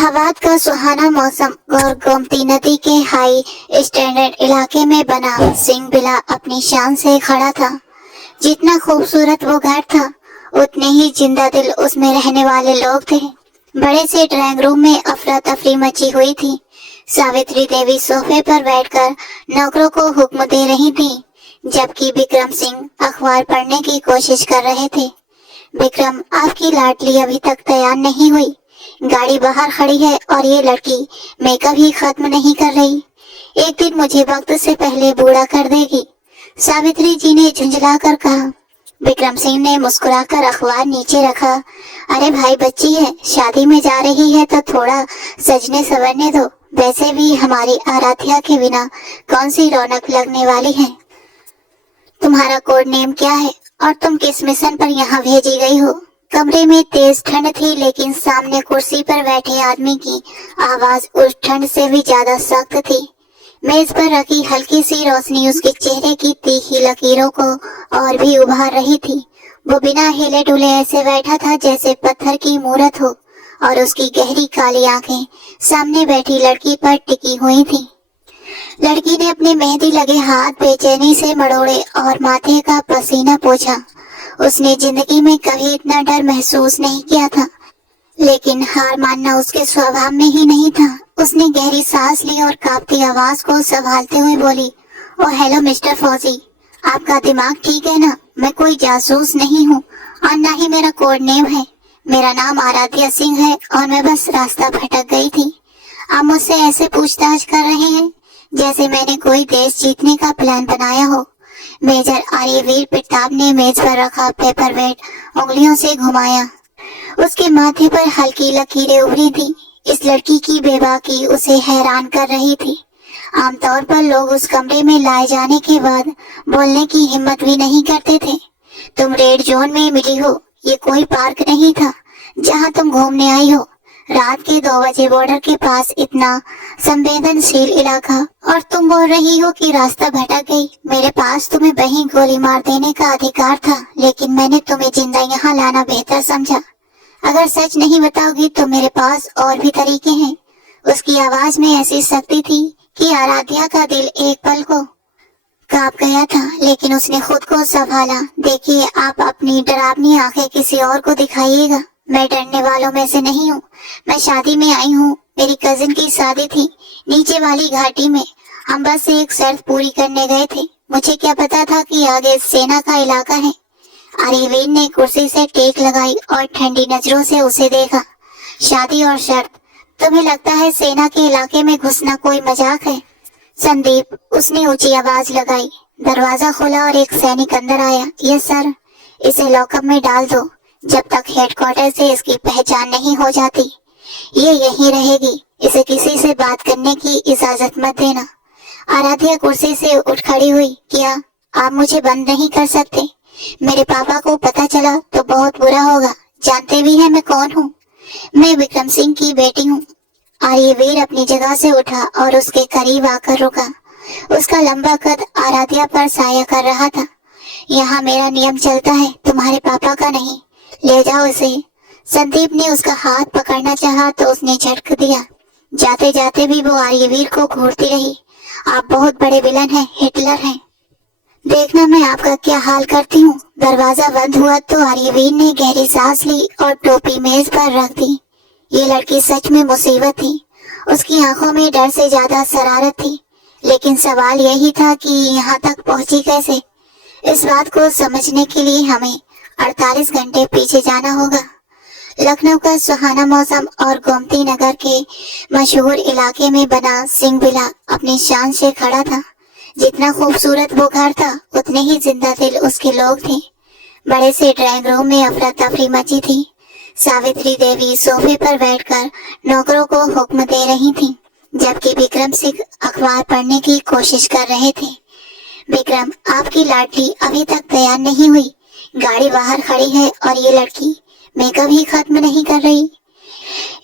इलाहाबाद का सुहाना मौसम और गोमती नदी के हाई स्टैंडर्ड इलाके में बना सिंह बिला अपनी शान से खड़ा था। जितना खूबसूरत वो घर था, उतने ही जिंदा दिल उसमें रहने वाले लोग थे। बड़े से ड्राइंग रूम में अफरा तफरी मची हुई थी। सावित्री देवी सोफे पर बैठकर नौकरों को हुक्म दे रही थी, जबकि विक्रम सिंह अखबार पढ़ने की कोशिश कर रहे थे। विक्रम, आपकी लाडली अभी तक तैयार नहीं हुई। गाड़ी बाहर खड़ी है और ये लड़की मेकअप ही खत्म नहीं कर रही। एक दिन मुझे वक्त से पहले बूढ़ा कर देगी, सावित्री जी ने झुंझलाकर कहा। विक्रम सिंह ने मुस्कुराकर अखबार नीचे रखा। अरे भाई, बच्ची है, शादी में जा रही है तो थोड़ा सजने संवरने दो। वैसे भी हमारी आराध्या के बिना कौन सी रौनक लगने वाली है। तुम्हारा कोड नेम क्या है और तुम किस मिशन पर यहाँ भेजी गई हो? कमरे में तेज ठंड थी, लेकिन सामने कुर्सी पर बैठे आदमी की आवाज उस ठंड से भी ज्यादा सख्त थी। मेज पर रखी हल्की सी रोशनी उसके चेहरे की तीखी लकीरों को और भी उभार रही थी। वो बिना हिले डुले ऐसे बैठा था जैसे पत्थर की मूरत हो, और उसकी गहरी काली आंखें सामने बैठी लड़की पर टिकी हुई थी। लड़की ने अपने मेहंदी लगे हाथ बेचैनी से मड़ोड़े और माथे का पसीना पोंछा। उसने जिंदगी में कभी इतना डर महसूस नहीं किया था, लेकिन हार मानना उसके स्वभाव में ही नहीं था। उसने गहरी सांस ली और कांपती आवाज को संभालते हुए बोली, ओ हेलो मिस्टर फौजी, आपका दिमाग ठीक है ना? मैं कोई जासूस नहीं हूँ और ना ही मेरा कोड नेम है। मेरा नाम आराध्या सिंह है और मैं बस रास्ता भटक गई थी। आप मुझसे ऐसे पूछताछ कर रहे हैं जैसे मैंने कोई देश जीतने का प्लान बनाया हो। मेजर आर्यवीर प्रताप ने मेज पर रखा पेपर वेट उंगलियों से घुमाया। उसके माथे पर हल्की लकीरें उभरी थी। इस लड़की की बेबाकी उसे हैरान कर रही थी। आमतौर पर लोग उस कमरे में लाए जाने के बाद बोलने की हिम्मत भी नहीं करते थे। तुम रेड जोन में मिली हो, ये कोई पार्क नहीं था जहाँ तुम घूमने आई हो। रात के 2 बजे बॉर्डर के पास इतना संवेदनशील इलाका, और तुम बोल रही हो कि रास्ता भटक गई। मेरे पास तुम्हें वहीं गोली मार देने का अधिकार था, लेकिन मैंने तुम्हें जिंदा यहाँ लाना बेहतर समझा। अगर सच नहीं बताओगी तो मेरे पास और भी तरीके हैं। उसकी आवाज में ऐसी शक्ति थी कि आराध्या का दिल एक पल को कांप गया था, लेकिन उसने खुद को संभाला। देखिए, आप अपनी डरावनी आंखें किसी और को दिखाइएगा। मैं डरने वालों में से नहीं हूँ। मैं शादी में आई हूँ। मेरी कजिन की शादी थी नीचे वाली घाटी में। हम बस एक शर्त पूरी करने गए थे। मुझे क्या पता था कि आगे सेना का इलाका है। आर्यवीर ने कुर्सी से टेक लगाई और ठंडी नजरों से उसे देखा। शादी और शर्त? तुम्हें लगता है सेना के इलाके में घुसना कोई मजाक है? संदीप, उसने ऊंची आवाज लगाई। दरवाजा खुला और एक सैनिक अंदर आया। Yes sir. इसे लॉकअप में डाल दो जब तक हेडक्वार्टर से इसकी पहचान नहीं हो जाती। ये यहीं रहेगी। इसे किसी से बात करने की इजाजत मत देना। आराध्या कुर्सी से उठ खड़ी हुई। क्या आप मुझे बंद नहीं कर सकते? मेरे पापा को पता चला तो बहुत बुरा होगा। जानते भी हैं मैं कौन हूँ। मैं विक्रम सिंह की बेटी हूँ। आर्यवीर अपनी जगह से उठा और उसके करीब आकर रुका। उसका लंबा कद आराध्या पर साया कर रहा था। यहाँ मेरा नियम चलता है, तुम्हारे पापा का नहीं। ले जाओ इसे। संदीप ने उसका हाथ पकड़ना चाहा तो उसने झटक दिया। जाते जाते भी वो आर्यवीर को घूरती रही। आप बहुत बड़े विलन हैं, हिटलर हैं। देखना मैं आपका क्या हाल करती हूँ। दरवाजा बंद हुआ तो आर्यवीर ने गहरी सांस ली और टोपी मेज पर रख दी। ये लड़की सच में मुसीबत थी। उसकी आंखों में डर से ज्यादा शरारत थी, लेकिन सवाल यही था कि यहाँ तक पहुंची कैसे। इस बात को समझने के लिए हमें 48 घंटे पीछे जाना होगा। लखनऊ का सुहाना मौसम और गोमती नगर के मशहूर इलाके में बना सिंह बिला अपनी शान से खड़ा था। जितना खूबसूरत वो घर था, उतने ही जिंदा दिल उसके लोग थे। बड़े से ड्राइंग रूम में अफरा तफरी मची थी। सावित्री देवी सोफे पर बैठकर नौकरों को हुक्म दे रही थी, जबकि विक्रम सिंह अखबार पढ़ने की कोशिश कर रहे थे। विक्रम, आपकी लाडली अभी तक तैयार नहीं हुई। गाड़ी बाहर खड़ी है और ये लड़की मेकअप ही खत्म नहीं कर रही।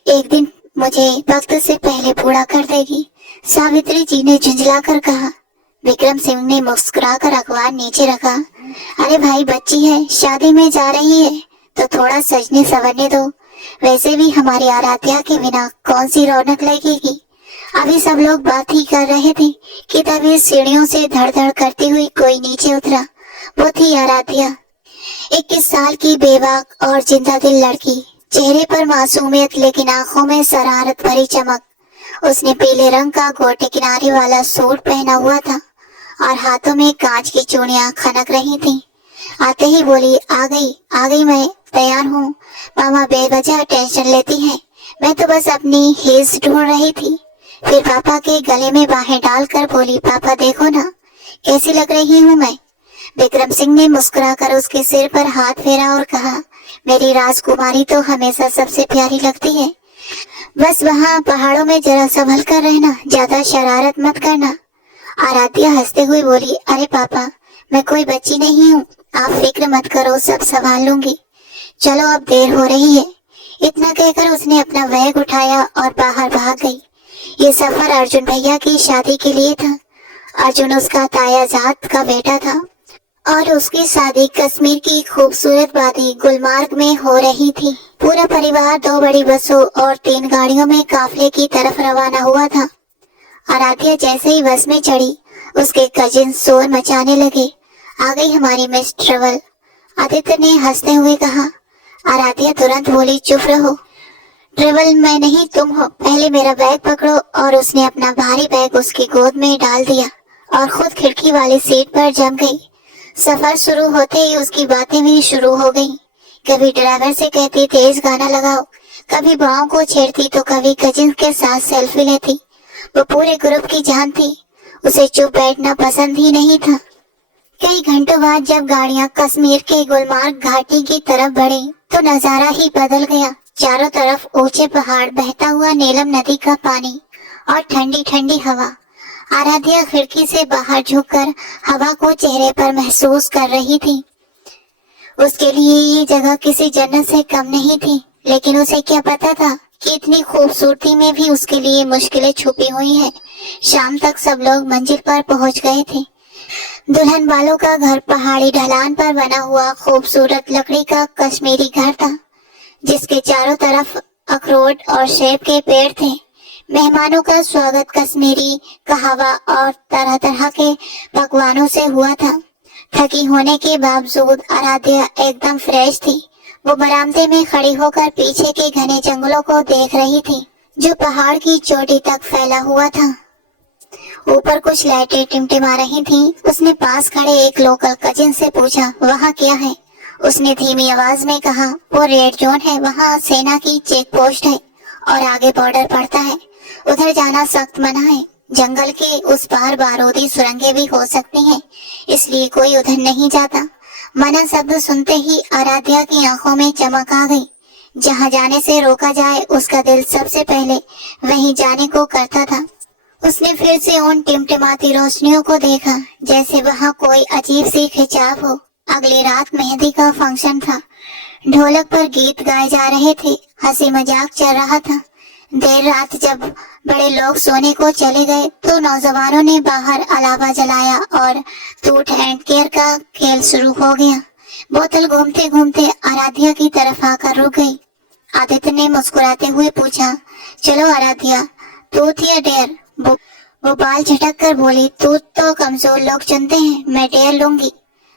एक दिन मुझे वक्त से पहले बूढ़ा कर देगी, सावित्री जी ने झुंझलाकर कहा। विक्रम सिंह ने मुस्कुराकर अखबार नीचे रखा। अरे भाई, बच्ची है, शादी में जा रही है तो थोड़ा सजने संवरने दो। वैसे भी हमारी आराध्या के बिना कौन सी रौनक लगेगी। अभी सब लोग बात ही कर रहे थे कि तभी सीढ़ियों से धड़ धड़ करती हुई कोई नीचे उतरा। वो थी आराध्या, 21 साल की बेबाक और जिंदा दिल लड़की। चेहरे पर मासूमियत लेकिन आंखों में शरारत भरी चमक। उसने पीले रंग का गोटे किनारे वाला सूट पहना हुआ था और हाथों में कांच की चूड़ियां खनक रही थीं। आते ही बोली, आ गई, मैं तैयार हूँ। मामा बेवजह टेंशन लेती है, मैं तो बस अपनी हील्स ढूंढ रही थी। फिर पापा के गले में बाहें डालकर बोली, पापा देखो ना कैसी लग रही हूँ मैं। विक्रम सिंह ने मुस्कुराकर उसके सिर पर हाथ फेरा और कहा, मेरी राजकुमारी तो हमेशा सबसे प्यारी लगती है। बस वहाँ पहाड़ों में जरा संभल कर रहना, ज्यादा शरारत मत करना। आराध्या हंसते हुए बोली, अरे पापा मैं कोई बच्ची नहीं हूँ, आप फिक्र मत करो, सब संभाल लूंगी। चलो अब देर हो रही है। इतना कहकर उसने अपना बैग उठाया और बाहर भाग गई। ये सफर अर्जुन भैया की शादी के लिए था। अर्जुन उसका तायाजाद का बेटा था और उसकी शादी कश्मीर की खूबसूरत वादी गुलमार्ग में हो रही थी। पूरा परिवार 2 बड़ी बसों और 3 गाड़ियों में काफिले की तरफ रवाना हुआ था। आराध्या जैसे ही बस में चढ़ी, उसके कजिन शोर मचाने लगे, आ गई हमारी मिस ट्रेवल। आदित्य ने हंसते हुए कहा। आराध्या तुरंत बोली, चुप रहो, ट्रेवल मैं नहीं तुम हो, पहले मेरा बैग पकड़ो। और उसने अपना भारी बैग उसकी गोद में डाल दिया और खुद खिड़की वाली सीट पर जम गई। सफर शुरू होते ही उसकी बातें भी शुरू हो गई। कभी ड्राइवर से कहती तेज गाना लगाओ, कभी बाहों को छेड़ती तो कभी कजिन के साथ सेल्फी लेती। वो पूरे ग्रुप की जान थी, उसे चुप बैठना पसंद ही नहीं था। कई घंटों बाद जब गाड़ियां कश्मीर के गुलमार्ग घाटी की तरफ बढ़ी तो नजारा ही बदल गया। चारों तरफ ऊंचे पहाड़, बहता हुआ नीलम नदी का पानी और ठंडी ठंडी हवा। आराध्या खिड़की से बाहर झुककर हवा को चेहरे पर महसूस कर रही थी। उसके लिए ये जगह किसी जन्नत से कम नहीं थी, लेकिन उसे क्या पता था कि इतनी खूबसूरती में भी उसके लिए मुश्किलें छुपी हुई हैं। शाम तक सब लोग मंजिल पर पहुंच गए थे। दुल्हन वालों का घर पहाड़ी ढलान पर बना हुआ खूबसूरत लकड़ी का कश्मीरी घर था, जिसके चारों तरफ अखरोट और सेब के पेड़ थे। मेहमानों का स्वागत कश्मीरी कहवा और तरह तरह के पकवानों से हुआ था। थकी होने के बावजूद आराध्या एकदम फ्रेश थी। वो बरामदे में खड़ी होकर पीछे के घने जंगलों को देख रही थी, जो पहाड़ की चोटी तक फैला हुआ था। ऊपर कुछ लाइटें टिमटिमा रही थीं। उसने पास खड़े एक लोकल कजिन से पूछा, वहाँ क्या है? उसने धीमी आवाज में कहा, वो रेड जोन है, वहाँ सेना की चेक पोस्ट है और आगे बॉर्डर पड़ता है। उधर जाना सख्त मना है। जंगल के उस पार बारूदी सुरंगें भी हो सकती हैं, इसलिए कोई उधर नहीं जाता। मना शब्द सुनते ही आराध्या की आंखों में चमक आ गई। जहाँ जाने से रोका जाए उसका दिल सबसे पहले वहीं जाने को करता था। उसने फिर से उन टिमटिमाती रोशनियों को देखा, जैसे वहाँ कोई अजीब सी खिंचाव हो। अगली रात मेहंदी का फंक्शन था। ढोलक पर गीत गाए जा रहे थे, हंसी मजाक चल रहा था। देर रात जब बड़े लोग सोने को चले गए तो नौजवानों ने बाहर अलावा जलाया और टूट एंड केयर का खेल शुरू हो गया। बोतल घूमते घूमते आराध्या की तरफ आकर रुक गई। आदित्य ने मुस्कुराते हुए पूछा, चलो आराध्या, टूथ या डेयर? वो बाल झटक कर बोली, टूथ तो कमजोर लोग चुनते हैं, मैं डेयर लूंगी।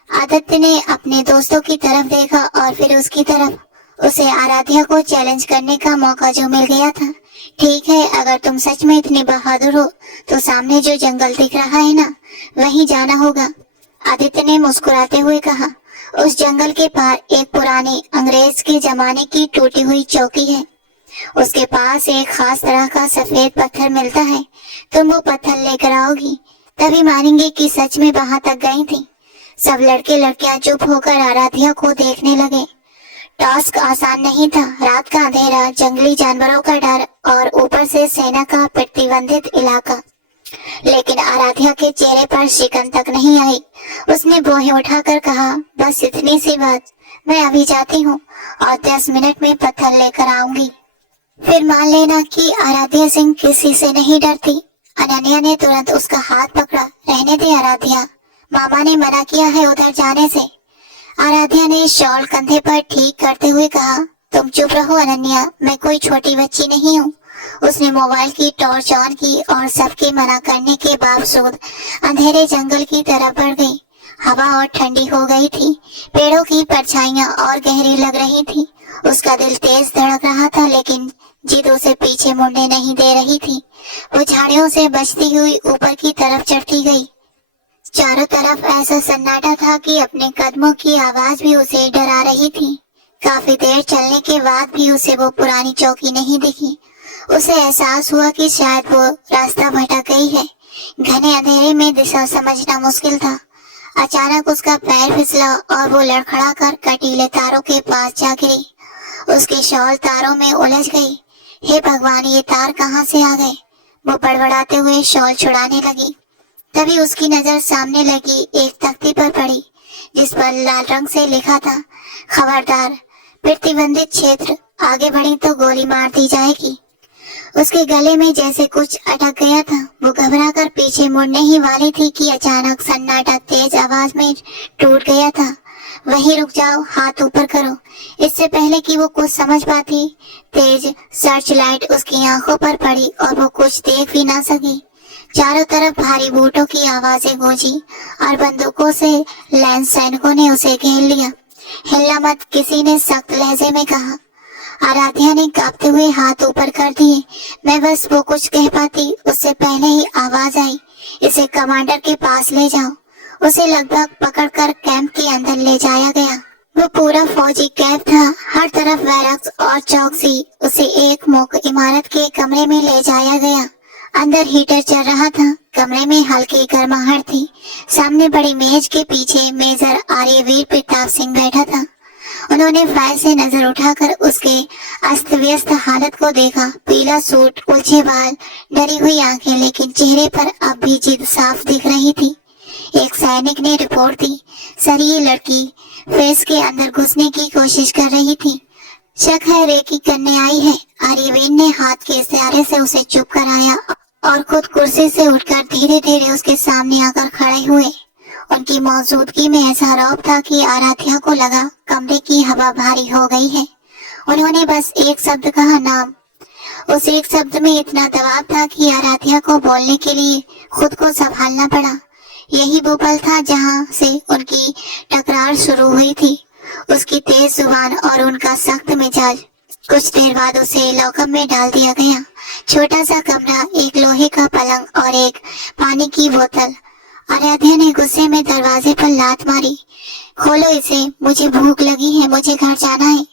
आदित्य ने अपने दोस्तों की तरफ देखा और फिर उसकी तरफ। उसे आराध्या को चैलेंज करने का मौका जो मिल गया था। ठीक है, अगर तुम सच में इतनी बहादुर हो तो सामने जो जंगल दिख रहा है ना, वहीं जाना होगा। आदित्य ने मुस्कुराते हुए कहा, उस जंगल के पार एक पुरानी अंग्रेज के जमाने की टूटी हुई चौकी है। उसके पास एक खास तरह का सफेद पत्थर मिलता है। तुम वो पत्थर लेकर आओगी, तभी मानेंगे कि सच में वहां तक गई थी। सब लड़के लड़कियां चुप होकर आराध्या को देखने लगे। टास्क आसान नहीं था। रात का अंधेरा, जंगली जानवरों का डर और ऊपर से सेना का प्रतिबंधित इलाका। लेकिन आराध्या के चेहरे पर शिकन तक नहीं आई। उसने भौहें उठाकर कहा, बस इतनी सी बात, मैं अभी जाती हूँ और 10 मिनट में पत्थर लेकर आऊंगी। फिर मान लेना कि आराध्या सिंह किसी से नहीं डरती। अनन्या ने तुरंत उसका हाथ पकड़ा। रहने दे आराध्या, मामा ने मना किया है उधर जाने से। आराध्या ने शॉल कंधे पर ठीक करते हुए कहा, तुम चुप रहो अनन्या, मैं कोई छोटी बच्ची नहीं हूँ। उसने मोबाइल की टॉर्च ऑन की और सबके मना करने के बावजूद अंधेरे जंगल की तरफ बढ़ गई। हवा और ठंडी हो गई थी, पेड़ों की परछाइयां और गहरी लग रही थी। उसका दिल तेज धड़क रहा था, लेकिन जिद उसे पीछे मुड़ने नहीं दे रही थी। वो झाड़ियों से बचती हुई ऊपर की तरफ चढ़ती गई। चारों तरफ ऐसा सन्नाटा था कि अपने कदमों की आवाज भी उसे डरा रही थी। काफी देर चलने के बाद भी उसे वो पुरानी चौकी नहीं दिखी। उसे एहसास हुआ कि शायद वो रास्ता भटक गई है। घने अंधेरे में दिशा समझना मुश्किल था। अचानक उसका पैर फिसला और वो लड़खड़ा कर कटीले तारों के पास जा गिरी। उसकी शॉल तारों में उलझ गई। हे भगवान, ये तार कहाँ से आ गए? वो बड़बड़ाते हुए शॉल छुड़ाने लगी। तभी उसकी नजर सामने लगी एक तख्ती पर पड़ी, जिस पर लाल रंग से लिखा था, खबरदार, प्रतिबंधित क्षेत्र, आगे बढ़ी तो गोली मार दी जाएगी। उसके गले में जैसे कुछ अटक गया था। वो घबरा कर पीछे मुड़ने ही वाली थी कि अचानक सन्नाटा तेज आवाज में टूट गया था। वहीं रुक जाओ, हाथ ऊपर करो। इससे पहले कि वो कुछ समझ पाती, तेज सर्च लाइट उसकी आंखों पर पड़ी और वो कुछ देख भी ना सकी। चारों तरफ भारी बूटों की आवाजें गूंजी और बंदूकों से लैंस सैनिकों ने उसे घेर लिया। हिलना मत, किसी ने सख्त लहजे में कहा। आराध्या ने कांपते हुए हाथ ऊपर कर दिए। मैं बस वो कुछ कह पाती, उससे पहले ही आवाज आई, इसे कमांडर के पास ले जाओ। उसे लगभग पकड़कर कैंप के अंदर ले जाया गया। वो पूरा फौजी कैंप था, हर तरफ बैरक्स और चौकसी। उसे एक मुख्य इमारत के कमरे में ले जाया गया। अंदर हीटर चल रहा था। कमरे में हल्की गर्माहट थी। सामने बड़ी मेज के पीछे मेजर आर्यवीर प्रताप सिंह बैठा था। उन्होंने फाइल से नजर उठाकर उसके अस्त व्यस्त हालत को देखा। पीला सूट, उलझे बाल, डरी हुई आंखें, लेकिन चेहरे पर अब भी जिद साफ दिख रही थी। एक सैनिक ने रिपोर्ट दी, सर ये लड़की फेस के अंदर घुसने की कोशिश कर रही थी। शक है रेकी करने आई है। आर्यवीर ने हाथ के इशारे से उसे चुप कराया और खुद कुर्सी से उठकर धीरे धीरे उसके सामने आकर खड़े हुए। उनकी मौजूदगी में ऐसा रौब था कि आराध्या को लगा कमरे की हवा भारी हो गई है। उन्होंने बस एक शब्द कहा, नाम। उस एक शब्द में इतना दबाव था कि आराध्या को बोलने के लिए खुद को संभालना पड़ा। यही वो पल था जहां से उनकी टकरार शुरू हुई थी। उसकी तेज जुबान और उनका सख्त मिजाज। कुछ देर बाद उसे लॉकअप में डाल दिया गया। छोटा सा कमरा, एक लोहे का पलंग और एक पानी की बोतल। आराध्या ने गुस्से में दरवाजे पर लात मारी। खोलो इसे, मुझे भूख लगी है, मुझे घर जाना है।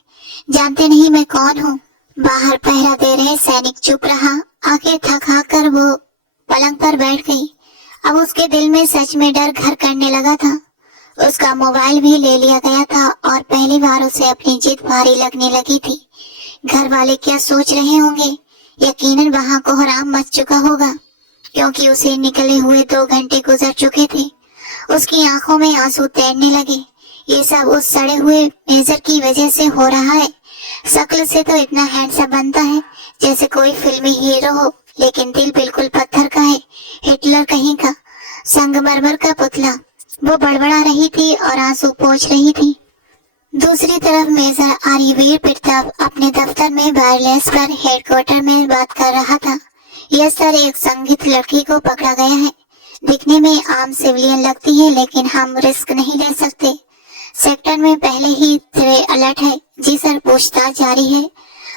जानते नहीं मैं कौन हूँ? बाहर पहरा दे रहे सैनिक चुप रहा। आंखें थक हाक कर वो पलंग पर बैठ गई। अब उसके दिल में सच में डर घर करने लगा था। उसका मोबाइल भी ले लिया गया था और पहली बार उसे अपनी जिद भारी लगने लगी थी। घर वाले क्या सोच रहे होंगे? यकीनन वहां कोहराम मच चुका होगा, क्योंकि उसे निकले हुए 2 घंटे गुजर चुके थे। उसकी आंखों में आंसू तैरने लगे। ये सब उस सड़े हुए मेजर की वजह से हो रहा है। शक्ल से तो इतना हैंडसम बनता है जैसे कोई फिल्मी हीरो हो, लेकिन दिल बिल्कुल पत्थर का है। हिटलर कहीं का, संगमरमर का पुतला। वो बड़बड़ा रही थी और आंसू पोंछ रही थी। दूसरी तरफ मेजर आर्यवीर प्रताप अपने दफ्तर में वायरलेस पर हेडक्वार्टर में बात कर रहा था। यह सर, एक संगीत लड़की को पकड़ा गया है। दिखने में आम सिविलियन लगती है, लेकिन हम रिस्क नहीं ले सकते। सेक्टर में पहले ही 3 अलर्ट है। जी सर, पूछताछ जारी है।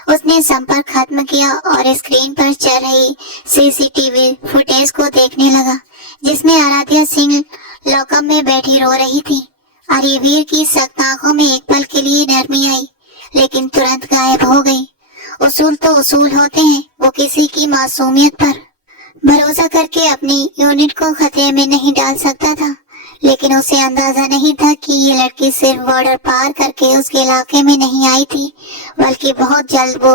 उसने संपर्क खत्म किया और स्क्रीन पर चल रही सीसीटीवी फुटेज को देखने लगा, जिसमें आराध्या सिंह लॉकअप में बैठी रो रही थी। आर्यवीर की सख्त आंखों में एक पल के लिए नरमी आई, लेकिन तुरंत गायब हो गई। उसूल तो उसूल होते हैं। वो किसी की मासूमियत पर भरोसा करके अपनी यूनिट को खतरे में नहीं डाल सकता था, लेकिन उसे अंदाजा नहीं था कि ये लड़की सिर्फ बॉर्डर पार करके उसके इलाके में नहीं आई थी, बल्कि बहुत जल्द वो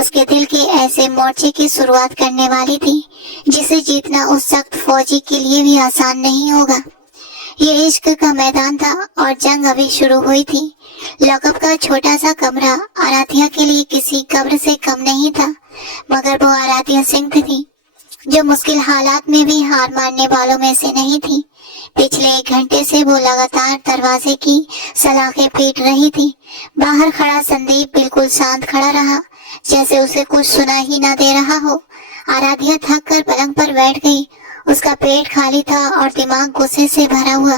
उसके दिल के ऐसे मोर्चे की शुरुआत करने वाली थी जिसे जीतना उस सख्त फौजी के लिए भी आसान नहीं होगा। ये इश्क का मैदान था और जंग अभी शुरू हुई थी। लॉकअप का छोटा सा कमरा आराध्या के लिए किसी कब्र से कम नहीं था, मगर वो आराध्या सिंह थी जो मुश्किल हालात में भी हार मानने वालों में से नहीं थी। पिछले 1 घंटे से वो लगातार दरवाजे की सलाखें पीट रही थी। बाहर खड़ा संदीप बिल्कुल शांत खड़ा रहा, जैसे उसे कुछ सुना ही ना दे रहा हो। आराध्या थक कर पलंग पर बैठ गई। उसका पेट खाली था और दिमाग गुस्से से भरा हुआ।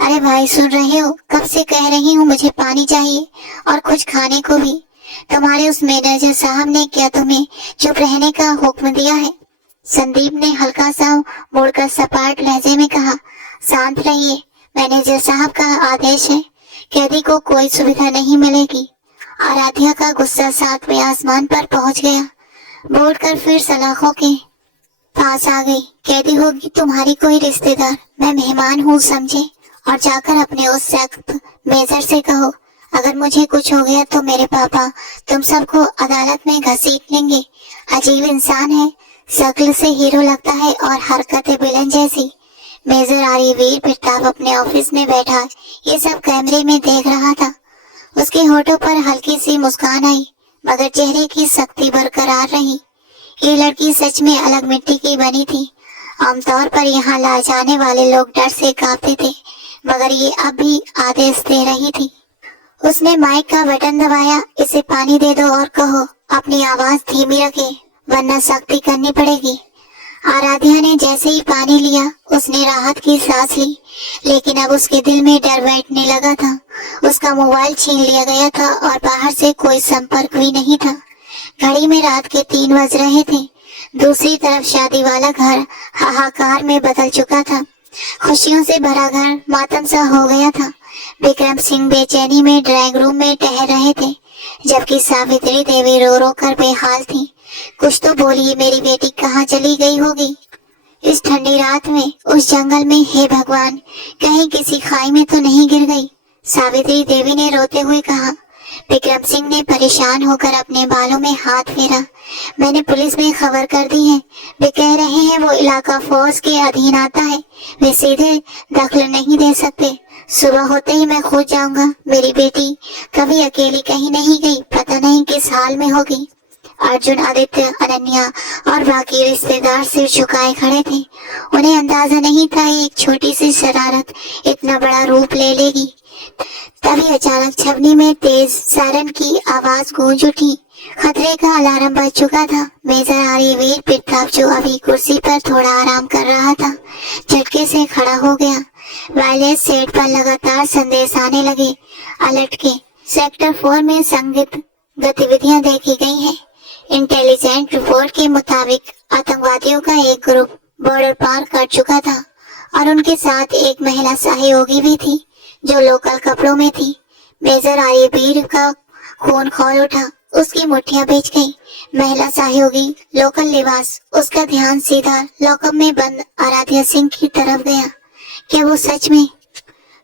अरे भाई, सुन रहे हो? कब से कह रही हूँ मुझे पानी चाहिए और कुछ खाने को भी। तुम्हारे उस मैनेजर साहब ने क्या तुम्हें चुप रहने का हुक्म दिया है? संदीप ने हल्का सा मुड़कर सपाट लहजे में कहा। शांत रहिए, मैनेजर साहब का आदेश है, कैदी को कोई सुविधा नहीं मिलेगी। आराध्या का गुस्सा सातवें आसमान पर पहुंच गया। बोलकर फिर सलाखों के पास आ गई। कैदी होगी तुम्हारी कोई रिश्तेदार, मैं मेहमान हूँ समझे। और जाकर अपने उस सख्त मेजर से कहो, अगर मुझे कुछ हो गया तो मेरे पापा तुम सबको अदालत में घसीट लेंगे। अजीब इंसान है, शक्ल से हीरो लगता है और हरकतें विलन जैसी। मेजर आर्यवीर प्रताप अपने ऑफिस में बैठा ये सब कैमरे में देख रहा था। उसके होठों पर हल्की सी मुस्कान आई, मगर चेहरे की सख्ती बरकरार रही। ये लड़की सच में अलग मिट्टी की बनी थी। आमतौर पर यहाँ ला जाने वाले लोग डर से कांपते थे, मगर ये अब भी आदेश दे रही थी। उसने माइक का बटन दबाया। इसे पानी दे दो और कहो अपनी आवाज धीमी रखे, वरना सख्ती करनी पड़ेगी। आराध्या ने जैसे ही पानी लिया उसने राहत की सांस ली, लेकिन अब उसके दिल में डर बैठने लगा था। उसका मोबाइल छीन लिया गया था और बाहर से कोई संपर्क भी नहीं था। घड़ी में रात के 3 बज रहे थे। दूसरी तरफ शादी वाला घर हाहाकार में बदल चुका था। खुशियों से भरा घर मातम सा हो गया था। विक्रम सिंह बेचैनी में ड्राइंग रूम में टहल रहे थे, जबकि सावित्री देवी रो रो कर बेहाल थी। कुछ तो बोलिए, मेरी बेटी कहाँ चली गई होगी इस ठंडी रात में, उस जंगल में? हे भगवान, कहीं किसी खाई में तो नहीं गिर गई? सावित्री देवी ने रोते हुए कहा। विक्रम सिंह ने परेशान होकर अपने बालों में हाथ फेरा। मैंने पुलिस में खबर कर दी है। वे कह रहे हैं वो इलाका फौज के अधीन आता है, वे सीधे दखल नहीं दे सकते। सुबह होते ही मैं खो जाऊंगा। मेरी बेटी कभी अकेली कहीं नहीं गई, पता नहीं किस हाल में होगी। अर्जुन, आदित्य, अनन्या और बाकी रिश्तेदार सिर झुकाए खड़े थे। उन्हें अंदाजा नहीं था एक छोटी सी शरारत इतना बड़ा रूप ले लेगी। तभी अचानक छवनी में तेज सायरन की आवाज गूंज उठी। खतरे का अलार्म बज चुका था। मेजर आर्यवीर प्रताप, जो अभी कुर्सी पर थोड़ा आराम कर रहा था, झटके से खड़ा हो गया। वायरलेस सेट पर लगातार संदेश आने लगे। अलर्ट के सेक्टर 4 में संदिग्ध गतिविधियां देखी गई हैं। इंटेलिजेंट रिपोर्ट के मुताबिक आतंकवादियों का एक ग्रुप बॉर्डर पार कर चुका था और उनके साथ एक महिला सहयोगी भी थी जो लोकल कपड़ों में थी। मेजर आर्यवीर का खून खौल उठा, उसकी मुट्ठियां भीज गई। महिला सहयोगी, लोकल लिबास। उसका ध्यान सीधा लॉकअप में बंद आराध्या सिंह की तरफ गया। क्या वो सच में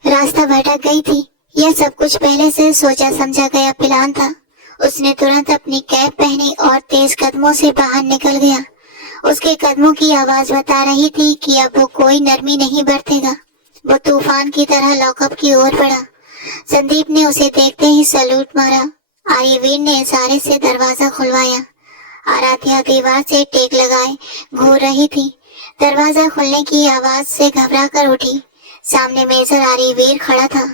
रास्ता भटक गई थी? यह सब कुछ पहले से सोचा समझा गया प्लान था। उसने तुरंत अपनी कैप पहनी और तेज कदमों से बाहर निकल गया। उसके कदमों की आवाज बता रही थी कि अब वो कोई नरमी नहीं बरतेगा। वो तूफान की तरह लॉकअप की ओर बढ़ा। संदीप ने उसे देखते ही सैल्यूट मारा। आर्यवीर ने इशारे से दरवाजा खुलवाया। आराध्या दीवार से टेक लगाए घूर रही थी। दरवाजा खुलने की आवाज से घबरा कर उठी। सामने मेजर आर्यवीर खड़ा था।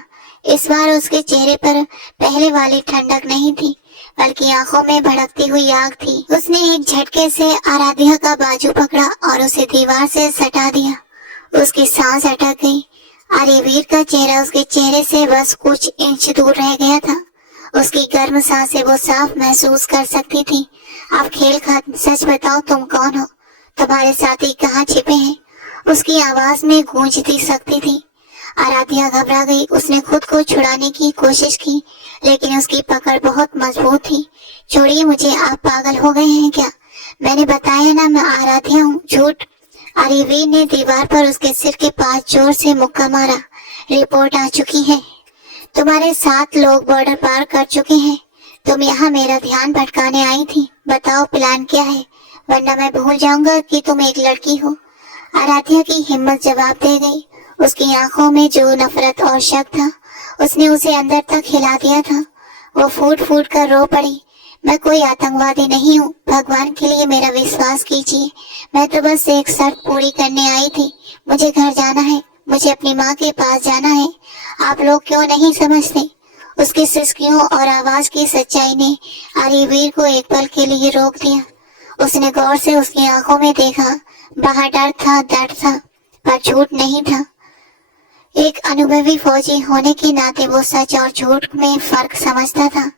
इस बार उसके चेहरे पर पहले वाली ठंडक नहीं थी, बल्कि आंखों में भड़कती हुई आग थी। उसने एक झटके से आराध्या का बाजू पकड़ा और उसे दीवार से सटा दिया। उसकी सांस अटक गई। आर्यवीर का चेहरा उसके चेहरे से बस कुछ इंच दूर रह गया था। उसकी गर्म सांसें वो साफ महसूस कर सकती थी। अब खेल खत्म, सच बताओ तुम कौन हो? तुम्हारे साथी कहाँ छिपे हैं? उसकी आवाज में गूंजती शक्ति थी। आराध्या घबरा गई। उसने खुद को छुड़ाने की कोशिश की, लेकिन उसकी पकड़ बहुत मजबूत थी। छोड़िए मुझे, आप पागल हो गए हैं क्या? मैंने बताया ना मैं आराध्या हूँ। झूठ। आर्यवीर ने दीवार पर उसके सिर के पास जोर से मुक्का मारा। रिपोर्ट आ चुकी है। तुम्हारे 7 लोग बॉर्डर पार कर चुके हैं। तुम यहाँ मेरा ध्यान भटकाने आई थी। बताओ प्लान क्या है, वरना मैं भूल जाऊंगा कि तुम एक लड़की हो। आराध्या की हिम्मत जवाब दे गई। उसकी आंखों में जो नफरत और शक था, उसने उसे अंदर तक हिला दिया था। वो फूट फूट कर रो पड़ी। मैं कोई आतंकवादी नहीं हूँ, भगवान के लिए मेरा विश्वास कीजिए। मैं तो बस एक शर्त पूरी करने आई थी। मुझे घर जाना है, मुझे अपनी माँ के पास जाना है। आप लोग क्यों नहीं समझते? उसकी सिसकियों और आवाज की सच्चाई ने आर्यवीर को एक पल के लिए रोक दिया। उसने गौर से उसकी आंखों में देखा। बाहर डर था, दर्द था, पर झूठ नहीं था। एक अनुभवी फौजी होने के नाते वो सच और झूठ में फर्क समझता था।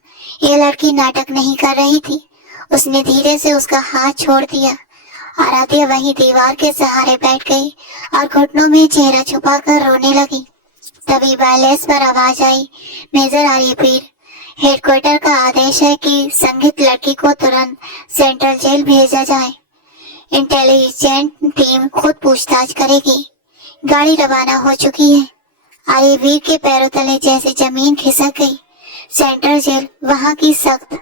ये लड़की नाटक नहीं कर रही थी। उसने धीरे से उसका हाथ छोड़ दिया। आराध्या वहीं दीवार के सहारे बैठ गई और घुटनों में चेहरा छुपाकर रोने लगी। तभी वायरलेस पर आवाज आई, मेजर आर्यवीर, हेडक्वार्टर का आदेश है कि संदिग्ध लड़की को तुरंत सेंट्रल जेल भेजा जाए। इंटेलिजेंट टीम खुद पूछताछ करेगी। गाड़ी रवाना हो चुकी है। आर्यवीर के पैरों तले जैसे जमीन खिसक गई। सेंट्रल जेल, वहां की सख्त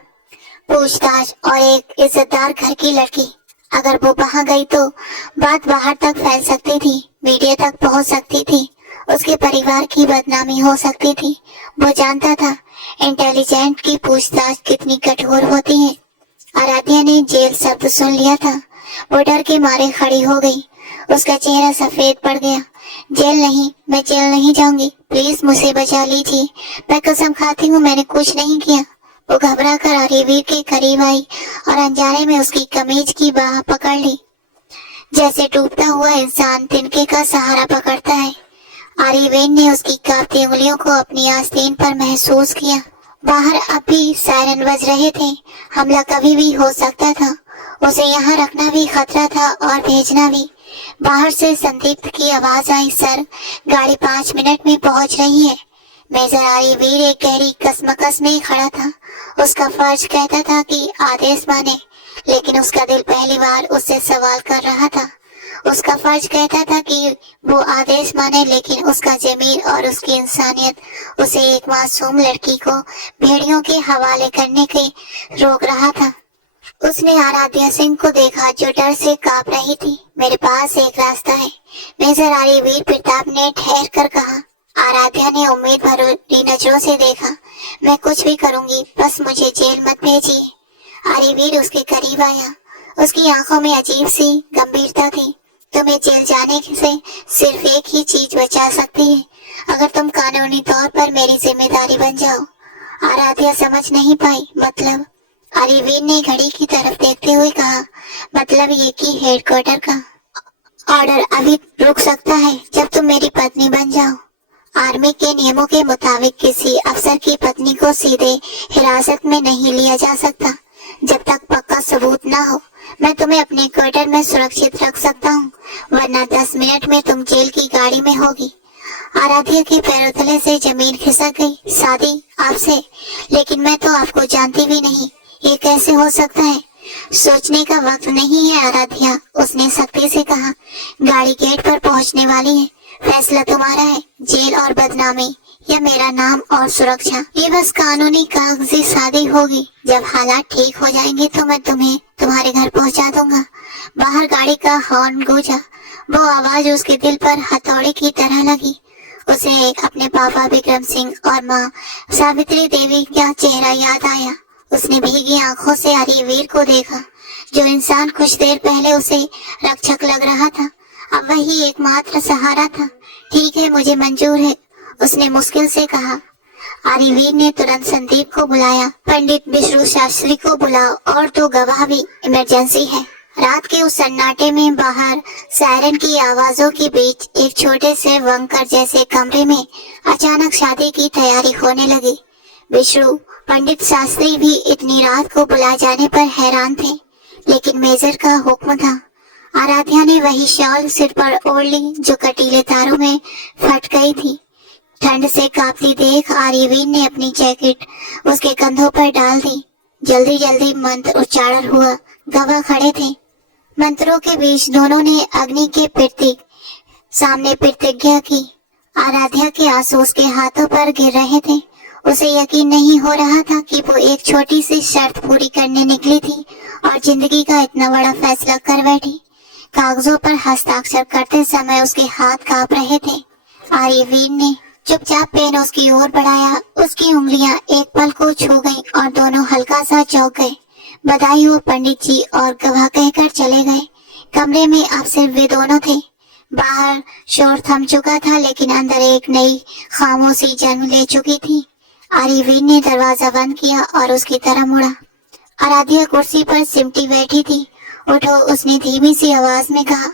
पूछताछ और एक इज्जतदार घर की लड़की। अगर वो वहां गई तो बात बाहर तक फैल सकती थी, मीडिया तक पहुंच सकती थी, उसके परिवार की बदनामी हो सकती थी। वो जानता था इंटेलिजेंट की पूछताछ कितनी कठोर होती है। आराध्या ने जेल शब्द सुन लिया था। वो डर के मारे खड़ी हो गई। उसका चेहरा सफेद पड़ गया। जेल नहीं, मैं जेल नहीं जाऊंगी, प्लीज मुझे बचा लीजिए, मैं कसम खाती हूँ मैंने कुछ नहीं किया। वो घबरा कर आर्यवीर के करीब आई और अनजाने में उसकी कमीज की बाह पकड़ ली, जैसे डूबता हुआ इंसान तिनके का सहारा पकड़ता है। आर्यवीर ने उसकी कांपती उंगलियों को अपनी आस्तीन पर महसूस किया। बाहर अब भी सायरन बज रहे थे। हमला कभी भी हो सकता था। उसे यहाँ रखना भी खतरा था और भेजना भी। बाहर से संदिग्ध की आवाज आई, सर, गाड़ी 5 मिनट में पहुंच रही है। मेजर आर्यवीर एक गहरी कसमकस में खड़ा था। उसका फर्ज कहता था कि आदेश माने, लेकिन उसका दिल पहली बार उससे सवाल कर रहा था। उसका फर्ज कहता था कि वो आदेश माने, लेकिन उसका जमीर और उसकी इंसानियत उसे एक मासूम लड़की को भेड़ियों के हवाले करने के रोक रहा था। उसने आराध्या सिंह को देखा जो डर से कांप रही थी। मेरे पास एक रास्ता है, मेजर आर्यवीर प्रताप ने ठहर कर कहा। आराध्या ने उम्मीद भरी नजरों से देखा। मैं कुछ भी करूंगी, बस मुझे जेल मत भेजिए। आर्यवीर उसके करीब आया। उसकी आंखों में अजीब सी गंभीरता थी। तुम्हें जेल जाने से सिर्फ एक ही चीज बचा सकती है, अगर तुम कानूनी तौर पर मेरी जिम्मेदारी बन जाओ। आराध्या समझ नहीं पाई। मतलब? आर्यवीर ने घड़ी की तरफ देखते हुए कहा, मतलब ये कि हेडक्वार्टर का ऑर्डर अभी रुक सकता है जब तुम मेरी पत्नी बन जाओ। आर्मी के नियमों के मुताबिक किसी अफसर की पत्नी को सीधे हिरासत में नहीं लिया जा सकता जब तक पक्का सबूत ना हो। मैं तुम्हें अपने क्वार्टर में सुरक्षित रख सकता हूँ, वरना 10 मिनट में तुम जेल की गाड़ी में होगी। आराध्या के पैरों तले से जमीन खिसक गई। शादी आपसे? लेकिन मैं तो आपको जानती भी नहीं, ये कैसे हो सकता है? सोचने का वक्त नहीं है आराध्या, उसने सख्ती से कहा। गाड़ी गेट पर पहुंचने वाली है, फैसला तुम्हारा है, जेल और बदनामी या मेरा नाम और सुरक्षा। ये बस कानूनी कागजी शादी होगी। जब हालात ठीक हो जाएंगे तो मैं तुम्हें तुम्हारे घर पहुंचा दूंगा। बाहर गाड़ी का हॉर्न गूंजा। वो आवाज उसके दिल पर हथौड़े की तरह लगी। उसे अपने पापा विक्रम सिंह और माँ सावित्री देवी का चेहरा याद आया। उसने भीगी आंखों से आर्यवीर को देखा, जो इंसान कुछ देर पहले उसे रक्षक लग रहा था, अब वही एकमात्र सहारा था। ठीक है, मुझे मंजूर है, उसने मुश्किल से कहा। आर्यवीर ने तुरंत संदीप को बुलाया। पंडित विष्णु शास्त्री को बुलाओ और 2 गवाह भी, इमरजेंसी है। रात के उस सन्नाटे में बाहर सायरन की आवाजों के बीच एक छोटे से बंकर जैसे कमरे में अचानक शादी की तैयारी होने लगी। विष्णु पंडित शास्त्री भी इतनी रात को बुलाए जाने पर हैरान थे, लेकिन मेजर का हुक्म था। आराध्या ने वही शॉल सिर पर ओढ़ ली जो कटीले तारों में फट गई थी। ठंड से कांपती देख आर्यवीर ने अपनी जैकेट उसके कंधों पर डाल दी। जल्दी जल्दी मंत्र उच्चारण हुआ। गवाह खड़े थे। मंत्रों के बीच दोनों ने अग्नि के प्रतीक सामने प्रतिज्ञा की। आराध्या के आंसू उसके हाथों पर गिर रहे थे। उसे यकीन नहीं हो रहा था कि वो एक छोटी सी शर्त पूरी करने निकली थी और जिंदगी का इतना बड़ा फैसला कर बैठी। कागजों पर हस्ताक्षर करते समय उसके हाथ कांप रहे थे। आर्यवीर ने चुपचाप पेन उसकी ओर बढ़ाया। उसकी उंगलियां एक पल को छू गईं और दोनों हल्का सा चौंक गए। बधाई हो पंडित जी, और गवाह कहकर चले गए। कमरे में अब सिर्फ वे दोनों थे। बाहर शोर थम चुका था, लेकिन अंदर एक नई खामोशी जन्म ले चुकी थी। आर्यवीर ने दरवाजा बंद किया और उसकी तरफ मुड़ा। आराध्या कुर्सी पर सिमटी बैठी थी। उठो, उसने धीमी सी आवाज में कहा।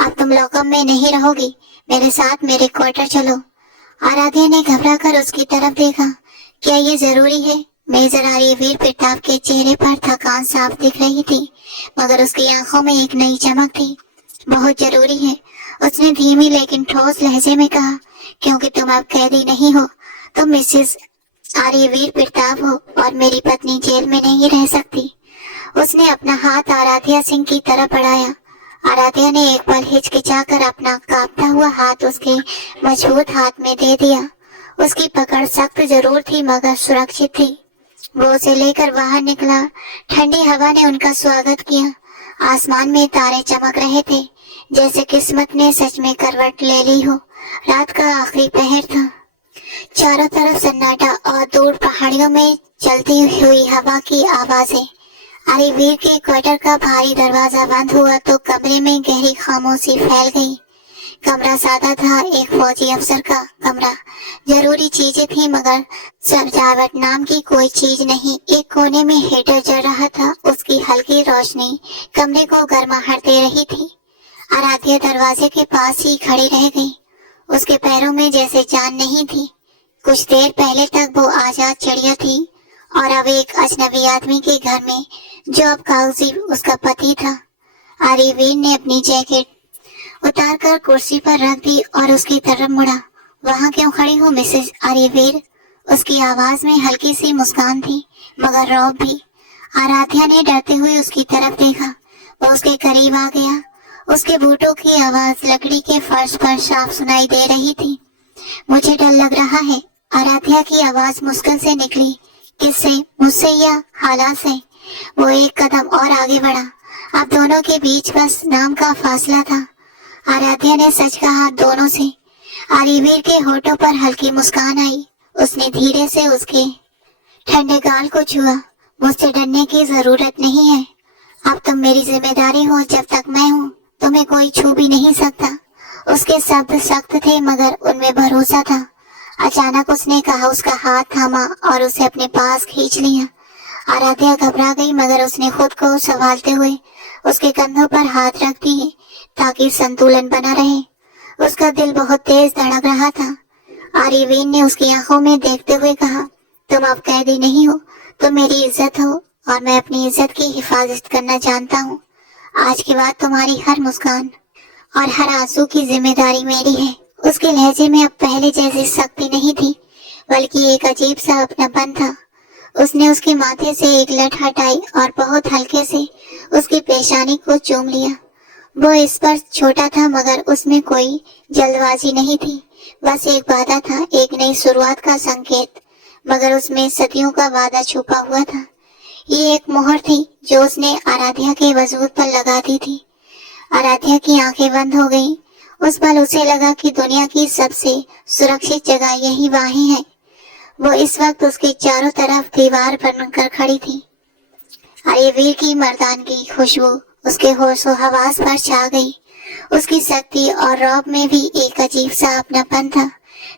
अब तुम लॉकअप में नहीं रहोगी, मेरे साथ मेरे क्वार्टर चलो। आराध्या ने घबरा कर उसकी तरफ देखा। क्या ये जरूरी है? मेजर आर्यवीर प्रताप के चेहरे पर थकान साफ दिख रही थी, मगर उसकी आंखों में एक नई चमक थी। बहुत जरूरी है, उसने धीमी लेकिन ठोस लहजे में कहा, क्योंकि तुम अब कैदी नहीं हो, तुम मिसेस आर्यवीर प्रताप हो और मेरी पत्नी जेल में नहीं रह सकती। उसने अपना हाथ आराध्या सिंह की तरफ बढ़ाया। आराध्या ने एक पल हिचकिचाकर अपना कांपता हुआ हाथ उसके मजबूत हाथ में दे दिया। उसकी पकड़ सख्त जरूर थी मगर सुरक्षित थी। वो उसे लेकर बाहर निकला। ठंडी हवा ने उनका स्वागत किया। आसमान में तारे चमक रहे थे, जैसे किस्मत ने सच में करवट ले ली हो। रात का आखिरी पहर था। चारों तरफ सन्नाटा और दूर पहाड़ियों में चलती हुई हवा की आवाजें। आर्यवीर के क्वार्टर का भारी दरवाजा बंद हुआ तो कमरे में गहरी खामोशी फैल गई। कमरा सादा था, एक फौजी अफसर का कमरा। जरूरी चीजें थी मगर सजावट नाम की कोई चीज नहीं। एक कोने में हीटर जल रहा था, उसकी हल्की रोशनी कमरे को गर्माहट दे रही थी। आराध्या दरवाजे के पास ही खड़ी रह गई। उसके पैरों में जैसे जान नहीं थी। कुछ देर पहले तक वो आजाद चिड़िया थी और अब एक अजनबी आदमी के घर में, जो अब कागजी उसका पति था। आर्यवीर ने अपनी जैकेट उतारकर कुर्सी पर रख दी और उसकी तरफ मुड़ा। वहाँ क्यों खड़ी हो मिसेस आर्यवीर? उसकी आवाज में हल्की सी मुस्कान थी मगर रौब भी। आराध्या ने डरते हुए उसकी तरफ देखा। वो उसके करीब आ गया। उसके बूटों की आवाज लकड़ी के फर्श पर साफ सुनाई दे रही थी। मुझे डर लग रहा है, आराध्या की आवाज मुश्किल से निकली। किससे? मुझसे या हालात से? वो एक कदम और आगे बढ़ा। अब दोनों के बीच बस नाम का फासला था। आराध्या ने सच कहा, दोनों से। आर्यवीर के होठों पर हल्की मुस्कान आई। उसने धीरे से उसके ठंडे गाल को छुआ। मुझसे डरने की जरूरत नहीं है, अब तुम मेरी जिम्मेदारी हो। जब तक मैं हूँ तुम्हें कोई छू भी नहीं सकता। उसके शब्द सख्त थे मगर उनमें भरोसा था। अचानक उसने कहा, उसका हाथ थामा और उसे अपने पास खींच लिया। आराध्या घबरा गई मगर उसने खुद को संभालते हुए उसके कंधों पर हाथ रख दिए ताकि संतुलन बना रहे। उसका दिल बहुत तेज धड़क रहा था। आर्यवीर ने उसकी आंखों में देखते हुए कहा, तुम अब कैदी नहीं हो, तुम मेरी इज्जत हो और मैं अपनी इज्जत की हिफाजत करना जानता हूँ। आज के बाद तुम्हारी हर मुस्कान और हर आंसू की जिम्मेदारी मेरी है। उसके लहजे में अब पहले जैसी सख्ती नहीं थी, बल्कि एक अजीब सा अपनापन था। उसने उसके माथे से एक लठ हटाई और बहुत हल्के से उसकी पेशानी को चूम लिया। वो स्पर्श छोटा था मगर उसमें कोई जल्दबाजी नहीं थी। बस एक वादा था, एक नई शुरुआत का संकेत, मगर उसमें सदियों का वादा छुपा हुआ था। ये एक मोहर थी जो उसने आराध्या के वजूद पर लगा दी थी। आराध्या की आंखें बंद हो गईं। उस पल उसे लगा कि दुनिया की सबसे सुरक्षित जगह यही वहीं है। वो इस वक्त उसके चारों तरफ दीवार बनकर खड़ी थी। आर्यवीर की मर्दानगी खुशबू उसके होशो हवास पर छा गई। उसकी शक्ति और रौब में भी एक अजीब सा अपनापन था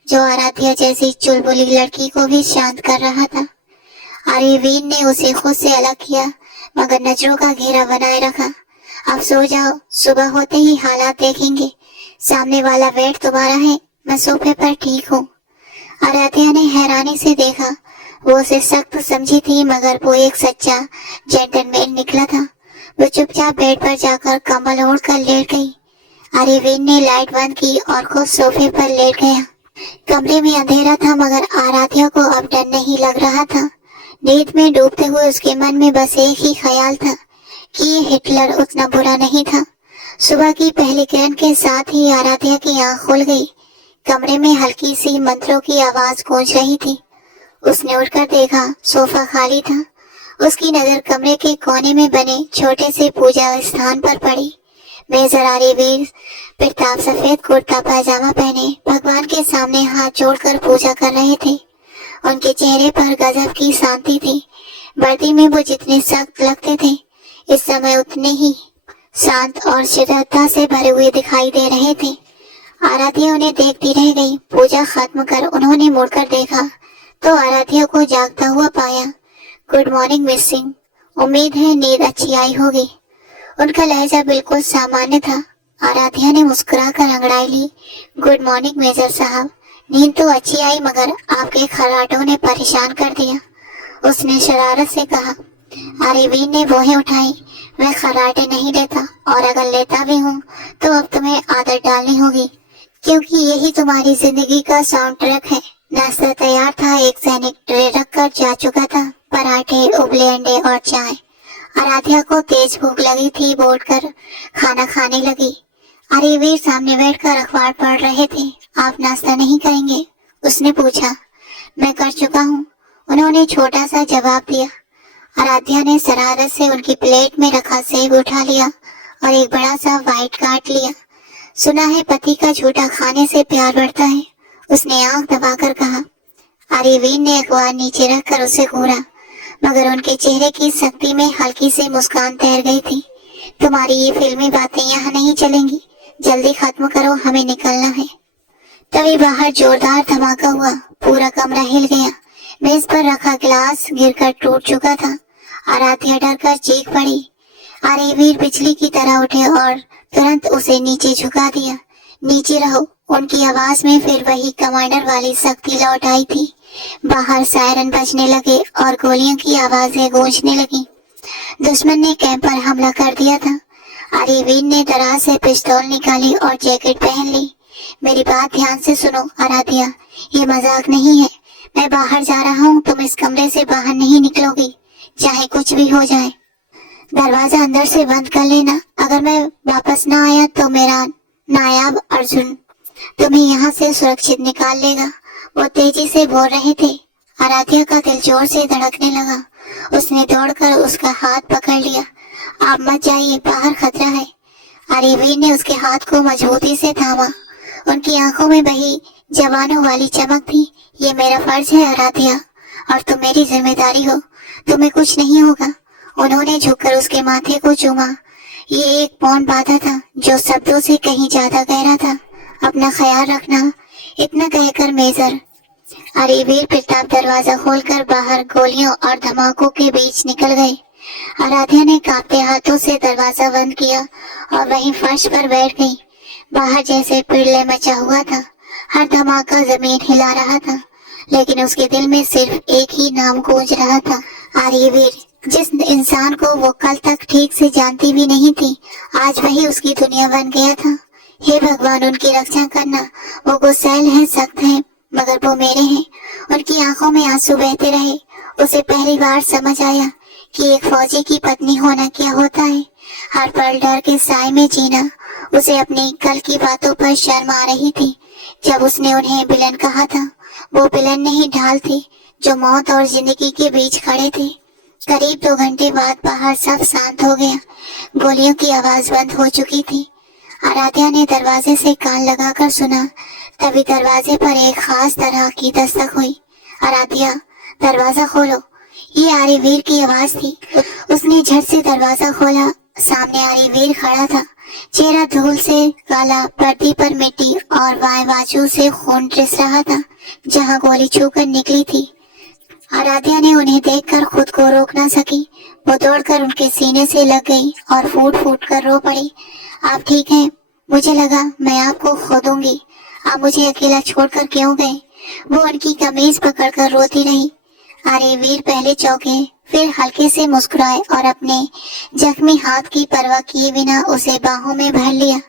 जो आराध्या जैसी चुलबुली लड़की को भी शांत कर रहा था। आर्यवीर ने उसे खुद से अलग किया मगर नजरों का घेरा बनाए रखा। अब सो जाओ, सुबह होते ही हालात देखेंगे। सामने वाला बेड तुम्हारा है, मैं सोफे पर ठीक हूँ। आराध्या ने हैरानी से देखा। वो उसे सख्त समझी थी मगर वो एक सच्चा जेंटलमैन निकला था। वो चुपचाप बेड पर जाकर कंबल ओढ़कर लेट गई। आर्यवीर ने लाइट बंद की और खुद सोफे पर लेट गया। कमरे में अंधेरा था मगर आराध्या को अब डर नहीं लग रहा था। नींद में डूबते हुए उसके मन में बस एक ही ख्याल था कि ये हिटलर उतना बुरा नहीं था। सुबह की पहली किरण के साथ ही आराध्या की आंख खुल गई। कमरे में हल्की सी मंत्रों की आवाज गूंज रही थी। उसने उठकर देखा, सोफा खाली था। उसकी नजर कमरे के कोने में बने छोटे से पूजा स्थान पर पड़ी। मेजर आर्यवीर प्रताप सफेद कुर्ता पायजामा पहने भगवान के सामने हाथ जोड़कर पूजा कर रहे थे। उनके चेहरे पर गजब की शांति थी। वर्दी में वो जितने सख्त लगते थे, इस समय उतने ही शांत और श्रद्धा से भरे हुए दिखाई दे रहे थे। आराध्या उन्हें देखती रह गई। पूजा खत्म कर उन्होंने मुड़कर देखा तो आराध्या को जागता हुआ पाया। गुड मॉर्निंग मिस सिंह, उम्मीद है नींद अच्छी आई होगी। उनका लहजा बिल्कुल सामान्य था। आराध्या ने मुस्कुराकर अंगड़ाई ली। गुड मॉर्निंग मेजर साहब, नींद तो अच्छी आई मगर आपके खर्राटों ने परेशान कर दिया, उसने शरारत से कहा। आरिवीन ने भौहें उठाई। मैं खर्राटे नहीं लेता, और अगर लेता भी हूँ तो अब तुम्हें आदत डालनी होगी, क्योंकि यही तुम्हारी जिंदगी का साउंड ट्रैक है। नाश्ता तैयार था। एक सैनिक ट्रे रखकर जा चुका था, पराठे, उबले अंडे और चाय। आराध्या को तेज भूख लगी थी, बोर्ड कर खाना खाने लगी। आरिवीर सामने बैठकर अखबार पढ़ रहे थे। आप नाश्ता नहीं करेंगे? उसने पूछा। मैं कर चुका हूँ, उन्होंने छोटा सा जवाब दिया। आराध्या ने शरारत से उनकी प्लेट में रखा सेब उठा लिया और एक बड़ा सा वाइट काट लिया। सुना है पति का झूठा खाने से प्यार बढ़ता है, उसने आंख दबाकर कहा। आरिवीन ने अखबार नीचे रखकर उसे घूरा, मगर उनके चेहरे की सख्ती में हल्की सी मुस्कान तैर गई थी। तुम्हारी ये फिल्मी बातें यहाँ नहीं चलेंगी, जल्दी खत्म करो, हमें निकलना है। तभी बाहर जोरदार धमाका हुआ, पूरा कमरा हिल गया। मेज पर रखा गिलास गिरकर टूट चुका था। आराध्या डरकर चीख पड़ी। आरिवीर बिजली की तरह उठे और तुरंत उसे नीचे झुका दिया। नीचे रहो, उनकी आवाज में फिर वही कमांडर वाली सख्ती लौट आई थी। बाहर सायरन बजने लगे और गोलियों की आवाजें गूंजने लगी। दुश्मन ने कैंप पर हमला कर दिया था। आरिवीर ने दराज से पिस्तौल निकाली और जैकेट पहन ली। मेरी बात ध्यान से सुनो आराध्या, ये मजाक नहीं है। मैं बाहर जा रहा हूँ, तुम इस कमरे से बाहर नहीं निकलोगी, चाहे कुछ भी हो जाए। दरवाजा अंदर से बंद कर लेना। अगर मैं वापस ना आया तो मेरा नायाब अर्जुन तुम्हें यहाँ से सुरक्षित निकाल लेगा। वो तेजी से बोल रहे थे। आराध्या का दिल जोर से धड़कने लगा। उसने दौड़कर उसका हाथ पकड़ लिया। आप मत जाइए, बाहर खतरा है। आरिवीर ने उसके हाथ को मजबूती से थामा। उनकी आंखों में बही जवानों वाली चमक थी। ये मेरा फर्ज है आराध्या, और तुम मेरी जिम्मेदारी हो, तुम्हें कुछ नहीं होगा। उन्होंने झुककर उसके माथे को चूमा। ये एक मौन बाधा था जो शब्दों से कहीं ज्यादा गहरा था। अपना ख्याल रखना, इतना कहकर मेजर आरिवीर प्रताप दरवाजा खोलकर बाहर गोलियों और धमाकों के बीच निकल गए। आराध्या ने कांपते हाथों से दरवाजा बंद किया और वहीं फर्श पर बैठ गई। बाहर जैसे पिड़ले मचा हुआ था। हर धमाका जमीन हिला रहा था, लेकिन उसके दिल में सिर्फ एक ही नाम गूंज रहा था, आरिवीर। जिस इंसान को वो कल तक ठीक से जानती भी नहीं थी, आज वही उसकी दुनिया बन गया था। हे भगवान, उनकी रक्षा करना। वो गुस्सैल हैं, सख्त हैं, मगर वो मेरे हैं। उनकी आंखों में आंसू बहते रहे। उसे पहली बार समझ आया कि एक फौजी की पत्नी होना क्या होता है। हर पल डर के साए में जीना। उसे अपनी कल की बातों पर शर्म आ रही थी। जब उसने उन्हें विलन कहा था, वो विलन नहीं, ढाल थे जो मौत और जिंदगी के बीच खड़े थे। करीब 2 घंटे बाद बाहर सब शांत हो गया। गोलियों की आवाज बंद हो चुकी थी। आराध्या ने दरवाजे से कान लगाकर सुना। तभी दरवाजे पर एक खास तरह की दस्तक हुई। आराध्या, दरवाजा खोलो। ये आरिवीर की आवाज थी। उसने झट से दरवाजा खोला। सामने आरिवीर खड़ा था। चेहरा धूल से काला, पर्दी पर मिट्टी और बाएं बाजू से खून रिस रहा था जहां गोली छूकर निकली थी। आराध्या ने उन्हें देखकर खुद को रोक ना सकी। वो दौड़कर उनके सीने से लग गई और फूट फूट कर रो पड़ी। आप ठीक हैं? मुझे लगा मैं आपको खो दूंगी। आप मुझे अकेला छोड़कर क्यों गए? वो उनकी कमीज पकड़कर रोती रही। आरिवीर पहले चौंके, फिर हल्के से मुस्कुराए और अपने जख्मी हाथ की परवाह किए बिना उसे बाहों में भर लिया।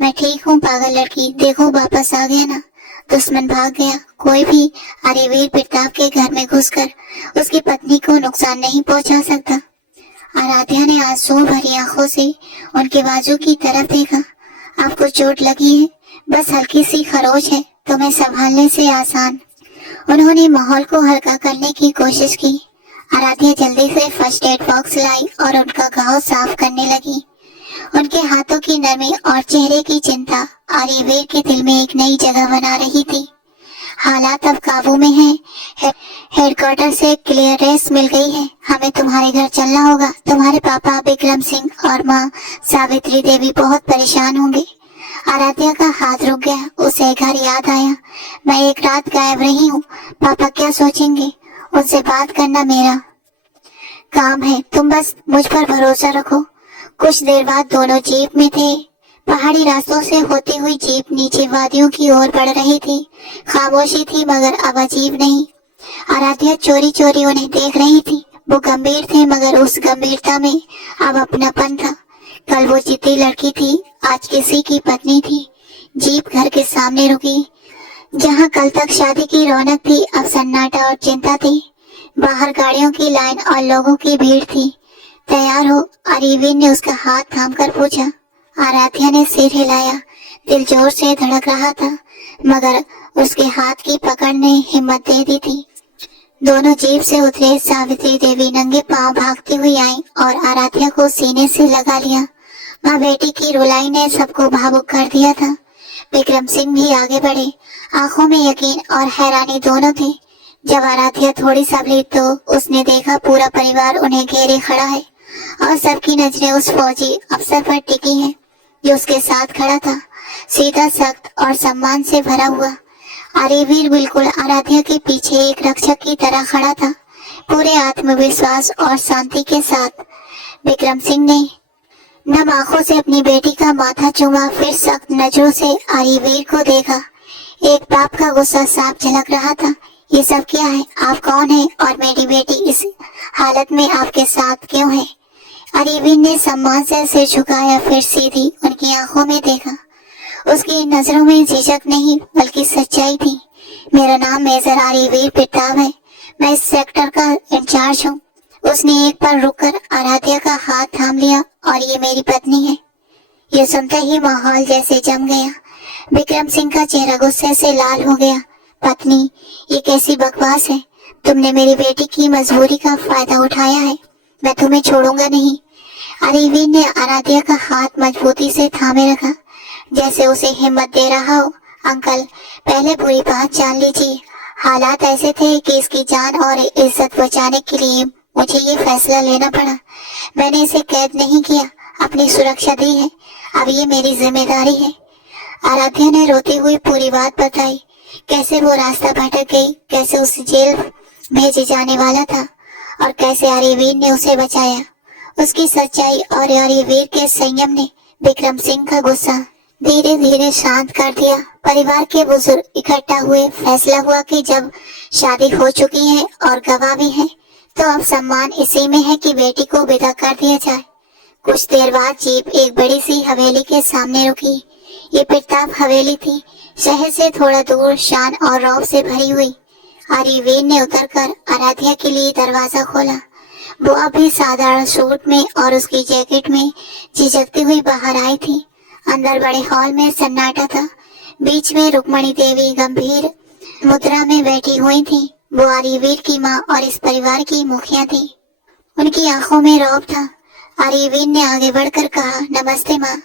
मैं ठीक हूँ पागल लड़की, देखो वापस आ गया ना। दुश्मन भाग गया। कोई भी आरिवीर प्रताप के घर में घुसकर उसकी पत्नी को नुकसान नहीं पहुंचा सकता। आराध्या ने आंसू भरी आंखों से उनके बाजू की तरफ देखा। आपको चोट लगी है? बस हल्की सी खरोच है, तुम्हें संभालने से आसान। उन्होंने माहौल को हल्का करने की कोशिश की। आराध्या जल्दी से फर्स्ट एड बॉक्स लाई और उनका घाव साफ करने लगी। उनके हाथों की नमी और चेहरे की चिंता आरिवीर के दिल में एक नई जगह बना रही थी। हालात अब काबू में हैं। हेडक्वार्टर से क्लियरेंस मिल गई है। हमें तुम्हारे घर चलना होगा। तुम्हारे पापा विक्रम सिंह और माँ सावित्री देवी बहुत परेशान होंगे। आराध्या का हाथ रुक गया। उसे घर याद आया। मैं एक रात गायब रही हूँ, पापा क्या सोचेंगे? उनसे बात करना मेरा काम है, तुम बस मुझ पर भरोसा रखो। कुछ देर बाद दोनों जीप में थे। पहाड़ी रास्तों से होती हुई जीप नीचे वादियों की ओर बढ़ रही थी। खामोशी थी मगर अब अजीब नहीं। आराध्या चोरी चोरी उन्हें देख रही थी। वो गंभीर थे मगर उस गंभीरता में अब अपनापन था। कल वो जिद्दी लड़की थी, आज किसी की पत्नी थी। जीप घर के सामने रुकी। जहाँ कल तक शादी की रौनक थी, अब सन्नाटा और चिंता थी। बाहर गाड़ियों की लाइन और लोगों की भीड़ थी। तैयार हो? अरविंद ने उसका हाथ थामकर पूछा। आराध्या ने सिर हिलाया। दिल जोर से धड़क रहा था मगर उसके हाथ की पकड़ ने हिम्मत दे दी थी। दोनों जीप से उतरे। सावित्री देवी नंगे पांव भागती हुई आई और आराध्या को सीने से लगा लिया। माँ बेटी की रुलाई ने सबको भावुक कर दिया था। विक्रम सिंह भी आगे बढ़े। आंखों में यकीन और हैरानी दोनों थे। जब आराध्या थोड़ी संभली तो उसने देखा पूरा परिवार उन्हें घेरे खड़ा है और सबकी नजरें उस फौजी अफसर पर टिकी हैं जो उसके साथ खड़ा था, सीधा, सख्त और सम्मान से भरा हुआ। अरिवीर बिल्कुल आराध्या के पीछे एक रक्षक की तरह खड़ा था, पूरे आत्मविश्वास और शांति के साथ। विक्रम सिंह ने नम आंखों से अपनी बेटी का माथा चूमा, फिर सख्त नजरों से अरिवीर को देखा। एक बाप का गुस्सा साफ झलक रहा था। ये सब क्या है? आप कौन है और मेरी बेटी इस हालत में आपके साथ क्यों है? अरिवीर ने सम्मान से सिर झुकाया, फिर सीधी उनकी आंखों में देखा। उसकी नजरों में झिझक नहीं बल्कि सच्चाई थी। मेरा नाम मेजर अरिवीर प्रताप है, मैं इस सेक्टर का इंचार्ज हूँ। उसने एक पल रुककर आराध्या का हाथ थाम लिया। और ये मेरी पत्नी है। ये सुनते ही माहौल जैसे जम गया। विक्रम सिंह का चेहरा गुस्से से लाल हो गया। पत्नी, ये कैसी बकवास है? तुमने मेरी बेटी की मजबूरी का फायदा उठाया है। मैं तुम्हें छोड़ूंगा नहीं। अरिवीर ने आराध्या का हाथ मजबूती से थामे रखा, जैसे उसे हिम्मत दे रहा हो। अंकल, पहले पूरी बात जान लीजिए। हालात ऐसे थे कि इसकी जान और इज्जत बचाने के लिए मुझे ये फैसला लेना पड़ा। मैंने इसे कैद नहीं किया, अपनी सुरक्षा दी है। अब ये मेरी जिम्मेदारी है। आराध्या ने रोती हुई पूरी बात बताई, कैसे वो रास्ता भटक गई, कैसे उसे जेल भेजे जाने वाला था और कैसे अरिवीर ने उसे बचाया। उसकी सच्चाई और अरिवीर के संयम ने विक्रम सिंह का गुस्सा धीरे धीरे शांत कर दिया। परिवार के बुजुर्ग इकट्ठा हुए। फैसला हुआ कि जब शादी हो चुकी है और गवाह भी है तो अब सम्मान इसी में है कि बेटी को विदा कर दिया जाए। कुछ देर बाद जीप एक बड़ी सी हवेली के सामने रुकी। ये प्रताप हवेली थी, शहर से थोड़ा दूर, शान और रौब से भरी हुई। अरिवीर ने उतरकर आराध्या के लिए दरवाजा खोला। वो अभी साधारण सूट में और उसकी जैकेट में झिझकती हुई बाहर आई थी। अंदर बड़े हॉल में सन्नाटा था। बीच में रुक्मणी देवी गंभीर मुद्रा में बैठी हुई थी। वो अरिवीर की माँ और इस परिवार की मुखिया थी। उनकी आंखों में रौब था। अरिवीर ने आगे बढ़कर कहा, नमस्ते माँ।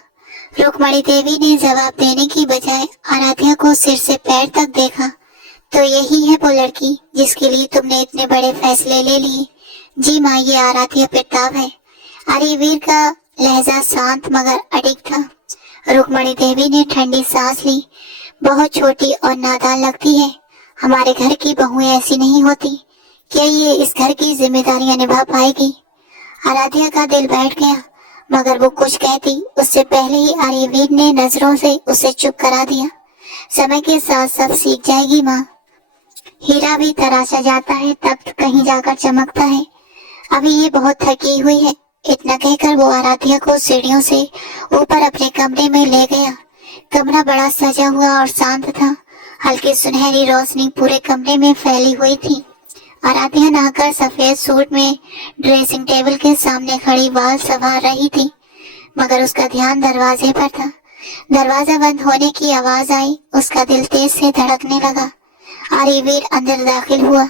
रुक्मणी देवी ने जवाब देने की बजाय आराध्या को सिर से पैर तक देखा। तो यही है वो लड़की जिसके लिए तुमने इतने बड़े फैसले ले लिए? जी माँ, ये आराध्या प्रताप है। अरिवीर का लहजा शांत मगर अडिग था। रुक्मणी देवी ने ठंडी सांस ली। बहुत छोटी और नादान लगती है। हमारे घर की बहुएं ऐसी नहीं होती। क्या ये इस घर की जिम्मेदारियां निभा पाएगी? आराध्या का दिल बैठ गया मगर वो कुछ कहती उससे पहले ही अरिवीर ने नजरों से उसे चुप करा दिया। समय के साथ सब सीख जाएगी माँ। हीरा भी तराशा जाता है तब कहीं जाकर चमकता है। अभी ये बहुत थकी हुई है। इतना कहकर वो आराध्या को सीढ़ियों से ऊपर अपने कमरे में ले गया। कमरा बड़ा सजा हुआ और शांत था। हल्की सुनहरी रोशनी पूरे कमरे में फैली हुई थी। आराध्या नहाकर सफेद सूट में ड्रेसिंग टेबल के सामने खड़ी बाल संवार रही थी मगर उसका ध्यान दरवाजे पर था। दरवाजा बंद होने की आवाज आई। उसका दिल तेज से धड़कने लगा। अरिवीर अंदर दाखिल हुआ।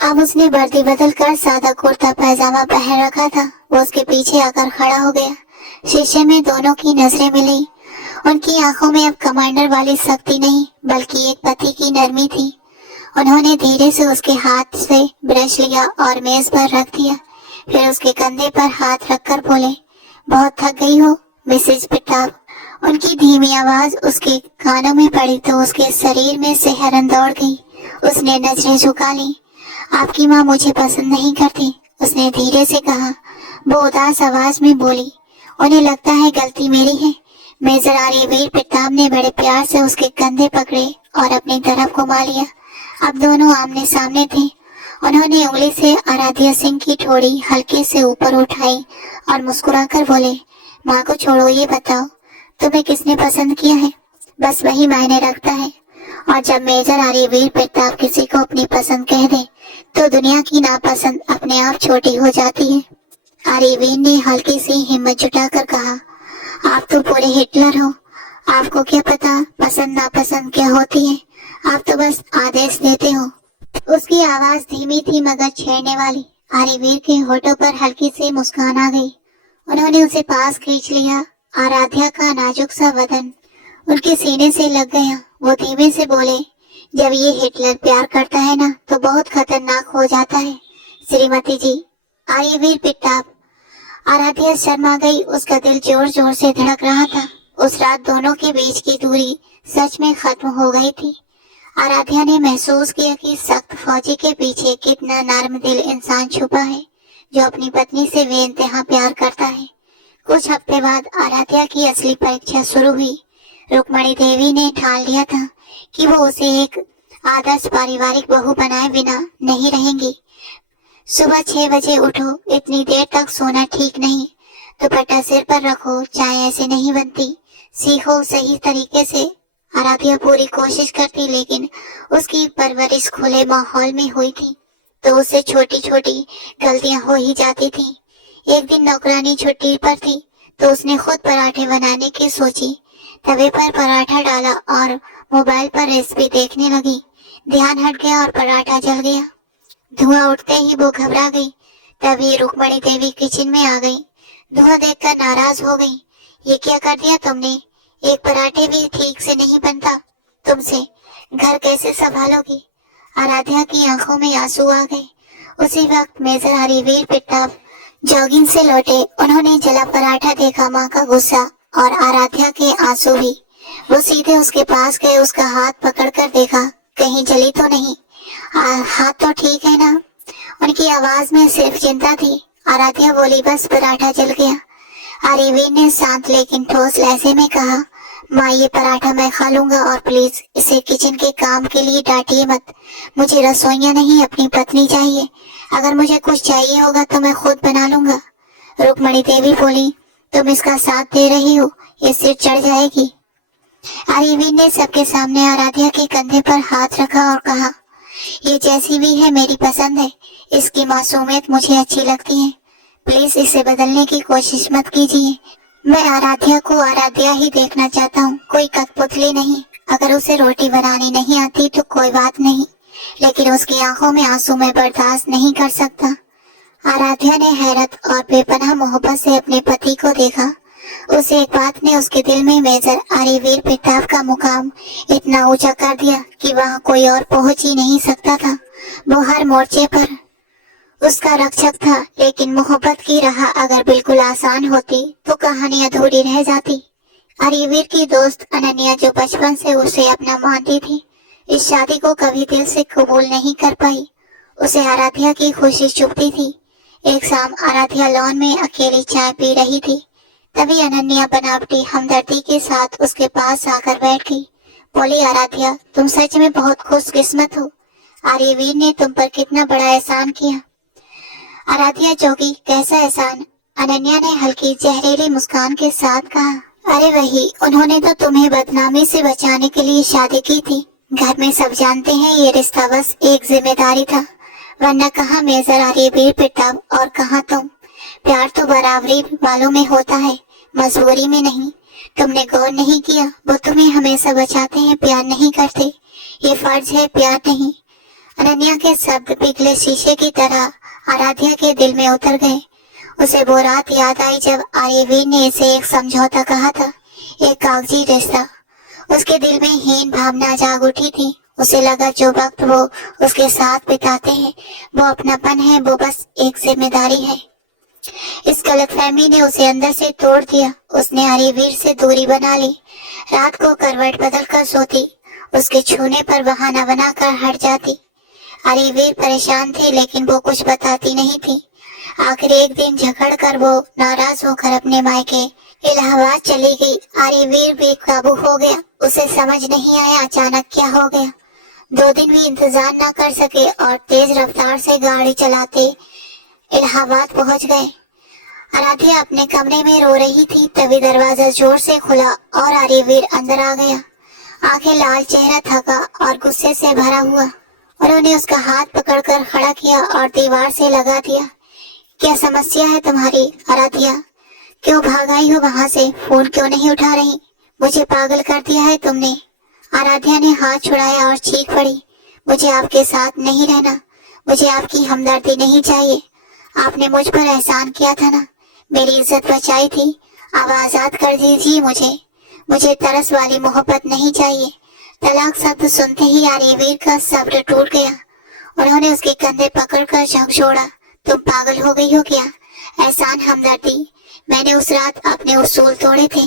अब उसने वर्दी बदल कर सादा कुर्ता पैजामा पहन रखा था। वो उसके पीछे आकर खड़ा हो गया। शीशे में दोनों की नजरें मिली। उनकी आंखों में अब कमांडर वाली सख्ती नहीं बल्कि एक पति की नरमी थी। उन्होंने धीरे से उसके हाथ से ब्रश लिया और मेज पर रख दिया। फिर उसके कंधे पर हाथ रखकर बोले, बहुत थक गई हो मिसेज प्रताप। उनकी धीमी आवाज उसके कानों में पड़ी तो उसके शरीर में सिहरन दौड़ गई। उसने नजरें झुका ली। आपकी माँ मुझे पसंद नहीं करती, उसने धीरे से कहा। वो उदास आवाज में बोली, उन्हें लगता है गलती मेरी है। मेजर आर्यवीर प्रताप ने बड़े प्यार से उसके कंधे पकड़े और अपनी तरफ घुमा लिया। अब दोनों आमने सामने थे। उन्होंने उंगली से आराध्या सिंह की ठोड़ी हल्के से ऊपर उठाई और मुस्कुराकर बोले, माँ को छोड़ो, ये बताओ तुम्हें किसने पसंद किया है? बस वही मायने रखता है। और जब मेजर आर्यवीर प्रताप किसी को अपनी पसंद कह दे तो दुनिया की नापसंद अपने आप छोटी हो जाती है। आर्यवीर ने हल्की सी हिम्मत जुटाकर कहा, आप तो पूरे हिटलर हो। आपको क्या पता पसंद नापसंद क्या होती है? आप तो बस आदेश देते हो। उसकी आवाज धीमी थी मगर छेड़ने वाली। आर्यवीर के होठों पर हल्की सी मुस्कान आ गई। उन्होंने उसे पास खींच लिया। आराध्या का नाजुक सा बदन उनके सीने से लग गया। वो धीमे से बोले, जब ये हिटलर प्यार करता है ना तो बहुत खतरनाक हो जाता है श्रीमती जी। आर्यवीर प्रताप। आराध्या शर्मा गई। उसका दिल जोर जोर से धड़क रहा था। उस रात दोनों के बीच की दूरी सच में खत्म हो गई थी। आराध्या ने महसूस किया कि सख्त फौजी के पीछे कितना नर्म दिल इंसान छुपा है जो अपनी पत्नी से बेइंतहा प्यार करता है। कुछ हफ्ते बाद आराध्या की असली परीक्षा शुरू हुई। रुक्मणी देवी ने ठान लिया था कि वो उसे एक आदर्श पारिवारिक बहू बनाए बिना नहीं रहेंगी। सुबह 6 बजे उठो, इतनी देर तक सोना ठीक नहीं। दुपट्टा सिर पर रखो, चाय ऐसे नहीं बनती। सीखो सही तरीके से। आराध्या पूरी कोशिश करती लेकिन उसकी परवरिश खुले माहौल में हुई थी तो उससे छोटी छोटी गलतियां हो ही जाती थी। एक दिन नौकरानी छुट्टी पर थी तो उसने खुद पराठे बनाने की सोची। तवे पर पराठा डाला और मोबाइल पर रेसिपी देखने लगी। ध्यान हट गया और पराठा जल गया। धुआं उठते ही वो घबरा गई। तभी रुक्मणी देवी किचन में आ गई। धुआं देखकर नाराज हो गई। ये क्या कर दिया तुमने? एक पराठे भी ठीक से नहीं बनता तुमसे। घर कैसे संभालोगी? आराध्या की आंखों में आंसू आ गए। उसी वक्त मेजर आर्यवीर प्रताप जॉगिंग से लौटे। उन्होंने जला पराठा देखा। माँ का गुस्सा और आराध्या के आंसू भी। वो सीधे उसके पास गए। उसका हाथ पकड़कर देखा, कहीं जली तो नहीं? हाथ तो ठीक है ना? उनकी आवाज में सिर्फ चिंता थी। आराध्या बोली, बस पराठा जल गया। आर्यवीर ने शांत लेकिन ठोस लहजे में कहा, माँ ये पराठा मैं खा लूंगा और प्लीज इसे किचन के काम के लिए डांटिए मत। मुझे रसोइया नहीं अपनी पत्नी चाहिए। अगर मुझे कुछ चाहिए होगा तो मैं खुद बना लूंगा। रुक्मणी देवी बोली, तुम इसका साथ दे रही हो, ये सिर चढ़ जाएगी। आर्यवीर ने सबके सामने आराध्या के कंधे पर हाथ रखा और कहा, ये जैसी भी है मेरी पसंद है। इसकी मासूमियत मुझे अच्छी लगती है। प्लीज इसे बदलने की कोशिश मत कीजिए। मैं आराध्या को आराध्या ही देखना चाहता हूँ, कोई कठपुतली नहीं। अगर उसे रोटी बनानी नहीं आती तो कोई बात नहीं, लेकिन उसकी आंखों में आंसू मैं बर्दाश्त नहीं कर सकता। आराध्या ने हैरत और बेपनाह मोहब्बत से अपने पति को देखा। उस एक बात ने उसके दिल में मेजर आर्यवीर प्रताप का मुकाम इतना ऊंचा कर दिया कि वहां कोई और पहुंच ही नहीं सकता था। वो हर मोर्चे पर उसका रक्षक था। लेकिन मोहब्बत की राह अगर बिल्कुल आसान होती तो कहानी अधूरी रह जाती। आर्यवीर की दोस्त अनन्या जो बचपन से उसे अपना मानती थी, इस शादी को कभी दिल से कबूल नहीं कर पाई। उसे आराध्या की खुशी चुभती थी। एक शाम आराध्या लॉन में अकेली चाय पी रही थी। तभी अनन्या बनावटी हमदर्दी के साथ उसके पास आकर बैठ गई। बोली, आराध्या तुम सच में बहुत खुशकिस्मत हो। आर्यवीर ने तुम पर कितना बड़ा एहसान किया। आराध्या जोगी, कैसा एहसान? अनन्या ने हल्की जहरीली मुस्कान के साथ कहा, अरे वही, उन्होंने तो तुम्हें बदनामी से बचाने के लिए शादी की थी। घर में सब जानते हैं ये रिश्ता बस एक जिम्मेदारी था, वरना कहाँ मेजर आर्यवीर प्रताप और कहाँ तुम। प्यार तो बराबरी वालों में होता है, मजबूरी में नहीं। तुमने गौर नहीं किया, वो तुम्हें हमेशा बचाते हैं, प्यार नहीं करते। ये फर्ज है, प्यार नहीं। अनन्या के शब्द पिघले शीशे की तरह आराध्या के दिल में उतर गए। उसे वो रात याद आई जब आर्यवीर ने इसे एक समझौता कहा था, एक कागजी रिश्ता। उसके दिल में हीन भावना जाग उठी थी। उसे लगा जो वक्त वो उसके साथ बिताते हैं वो अपनापन है, वो बस एक जिम्मेदारी है। इस गलतफहमी ने उसे अंदर से तोड़ दिया। उसने हरिवीर से दूरी बना ली। रात को करवट बदल कर सोती, उसके छूने पर बहाना बनाकर हट जाती। हरिवीर परेशान थी लेकिन वो कुछ बताती नहीं थी। आखिर एक दिन झगड़ कर वो नाराज होकर अपने मायके इलाहाबाद चली गई। हरिवीर बेकाबू हो गया। उसे समझ नहीं आया अचानक क्या हो गया। 2 दिन भी इंतजार न कर सके और तेज रफ्तार से गाड़ी चलाते इलाहाबाद पहुंच गए। आराध्या अपने कमरे में रो रही थी, तभी दरवाजा जोर से खुला और हरिवीर अंदर आ गया। आंखें लाल, चेहरा थका और गुस्से से भरा हुआ। उन्होंने उसका हाथ पकड़कर खड़ा किया और दीवार से लगा दिया। क्या समस्या है तुम्हारी आराध्या? क्यों भाग आई हो वहां से? फोन क्यों नहीं उठा रही? मुझे पागल कर दिया है तुमने। आराध्या ने हाथ छुड़ाया और चीख पड़ी, मुझे आपके साथ नहीं रहना। मुझे आपकी हमदर्दी नहीं चाहिए। आपने मुझ पर एहसान किया था ना, मेरी इज्जत बचाई थी। अब आजाद कर दीजिए मुझे तरस वाली मोहब्बत नहीं चाहिए। तलाक शब्द सुनते ही हरिवीर का सब्र टूट गया। उन्होंने उसके कंधे पकड़कर झकझोरा, तुम पागल हो गई हो क्या? एहसान, हमदर्दी? मैंने उस रात अपने उसूल तोड़े थे,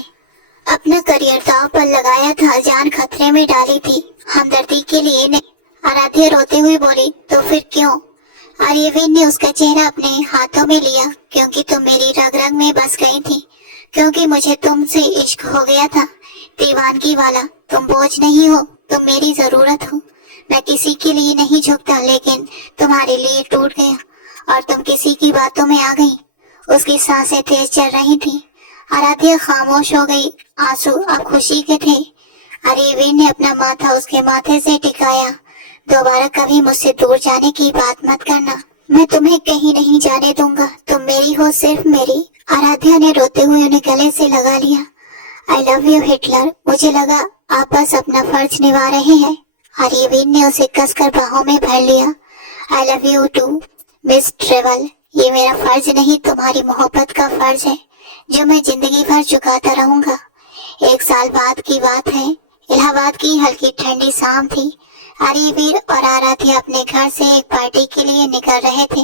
अपना करियर दांव पर लगाया था, जान खतरे में डाली थी, हमदर्दी के लिए नहीं। आराध्या रोते हुए बोली, तो फिर क्यों? हरिवीर ने उसका चेहरा अपने हाथों में लिया, क्योंकि तुम मेरी रग रग में बस गई थी, क्योंकि मुझे तुमसे इश्क हो गया था, दीवानगी वाला। तुम बोझ नहीं हो, तुम मेरी जरूरत हो। मैं किसी के लिए नहीं झुकता, लेकिन तुम्हारे लिए टूट गया और तुम किसी की बातों में आ गई। उसकी सांसें तेज चल रही थी। आराध्या खामोश हो गई। आंसू अब खुशी के थे। हरिवीर ने अपना माथा उसके माथे से टिकाया। दोबारा कभी मुझसे दूर जाने की बात मत करना, मैं तुम्हें कहीं नहीं जाने दूंगा। तुम मेरी हो, सिर्फ मेरी। आराध्या ने रोते हुए उन्हें गले से लगा लिया। I love you Hitler. मुझे लगा आप बस अपना फर्ज निभा रहे हैं। हरिवीर ने उसे कसकर बाहों में भर लिया। I love you too miss travel. ये मेरा फर्ज नहीं, तुम्हारी मोहब्बत का फर्ज है, जो मैं जिंदगी भर चुकाता रहूंगा। 1 साल बाद की बात है। इलाहाबाद की हल्की ठंडी शाम थी। हरिवीर और आराध्या अपने घर से एक पार्टी के लिए निकल रहे थे।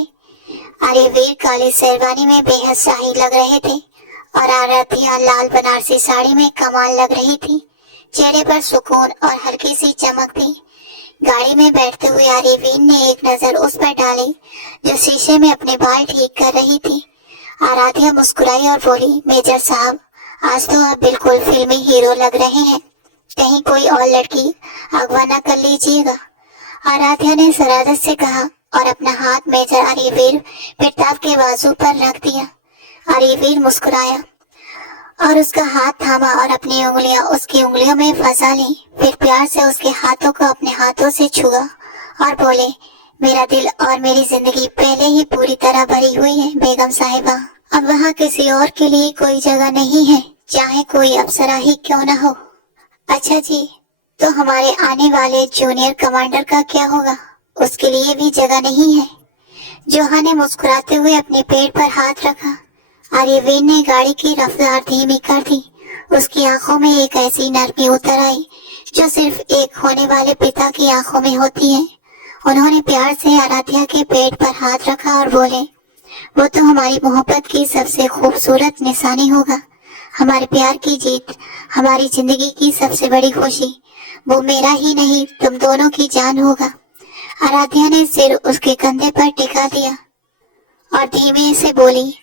हरिवीर काली शेरवानी में बेहद शाही लग रहे थे और आराध्या लाल बनारसी साड़ी में कमाल लग रही थी। चेहरे पर सुकून और हल्की सी चमक थी। गाड़ी में बैठते हुए हरिवीर ने एक नजर उस पर डाली जो शीशे में अपने बाल ठीक कर रही थी। आराध्या मुस्कुराई और बोली, मेजर साहब, आज तो आप बिल्कुल फिल्मी हीरो लग रहे हैं। कहीं कोई और लड़की अगवा न कर लीजिएगा। आराध्या ने शरारत से कहा और अपना हाथ मेजर हरिवीर प्रताप के बाजू पर रख दिया। हरिवीर मुस्कुराया और उसका हाथ थामा और अपनी उंगलियां उसकी उंगलियों में फंसा ली। फिर प्यार से उसके हाथों को अपने हाथों से छुआ और बोले, मेरा दिल और मेरी जिंदगी पहले ही पूरी तरह भरी हुई है बेगम साहिबा। अब वहाँ किसी और के लिए कोई जगह नहीं है, चाहे कोई अप्सरा ही क्यों न हो। अच्छा जी, तो हमारे आने वाले जूनियर कमांडर का क्या होगा? उसके लिए भी जगह नहीं है। जोहा ने मुस्कुराते हुए अपने पेट पर हाथ रखा। हरिवीर ने गाड़ी की रफ्तार धीमी कर दी। उसकी आंखों में एक ऐसी नरमी उतर आई जो सिर्फ एक होने वाले पिता की आंखों में होती है। उन्होंने प्यार से आराध्या के पेट पर हाथ रखा और बोले, वो तो हमारी मोहब्बत की सबसे खूबसूरत निशानी होगा, हमारे प्यार की जीत, हमारी जिंदगी की सबसे बड़ी खुशी। वो मेरा ही नहीं, तुम दोनों की जान होगा। आराध्या ने सिर उसके कंधे पर टिका दिया और धीमे से बोली,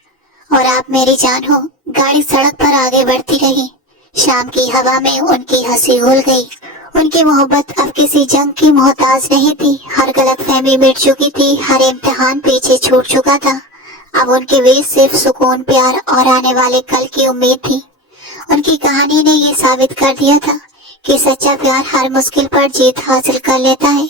और आप मेरी जान हो। गाड़ी सड़क पर आगे बढ़ती रही। शाम की हवा में उनकी हंसी घुल गई। उनकी मोहब्बत अब किसी जंग की मोहताज नहीं थी। हर गलतफहमी मिट चुकी थी, हर इम्तिहान पीछे छूट चुका था। अब उनके बीच सिर्फ सुकून, प्यार और आने वाले कल की उम्मीद थी। उनकी कहानी ने ये साबित कर दिया था कि सच्चा प्यार हर मुश्किल पर जीत हासिल कर लेता है।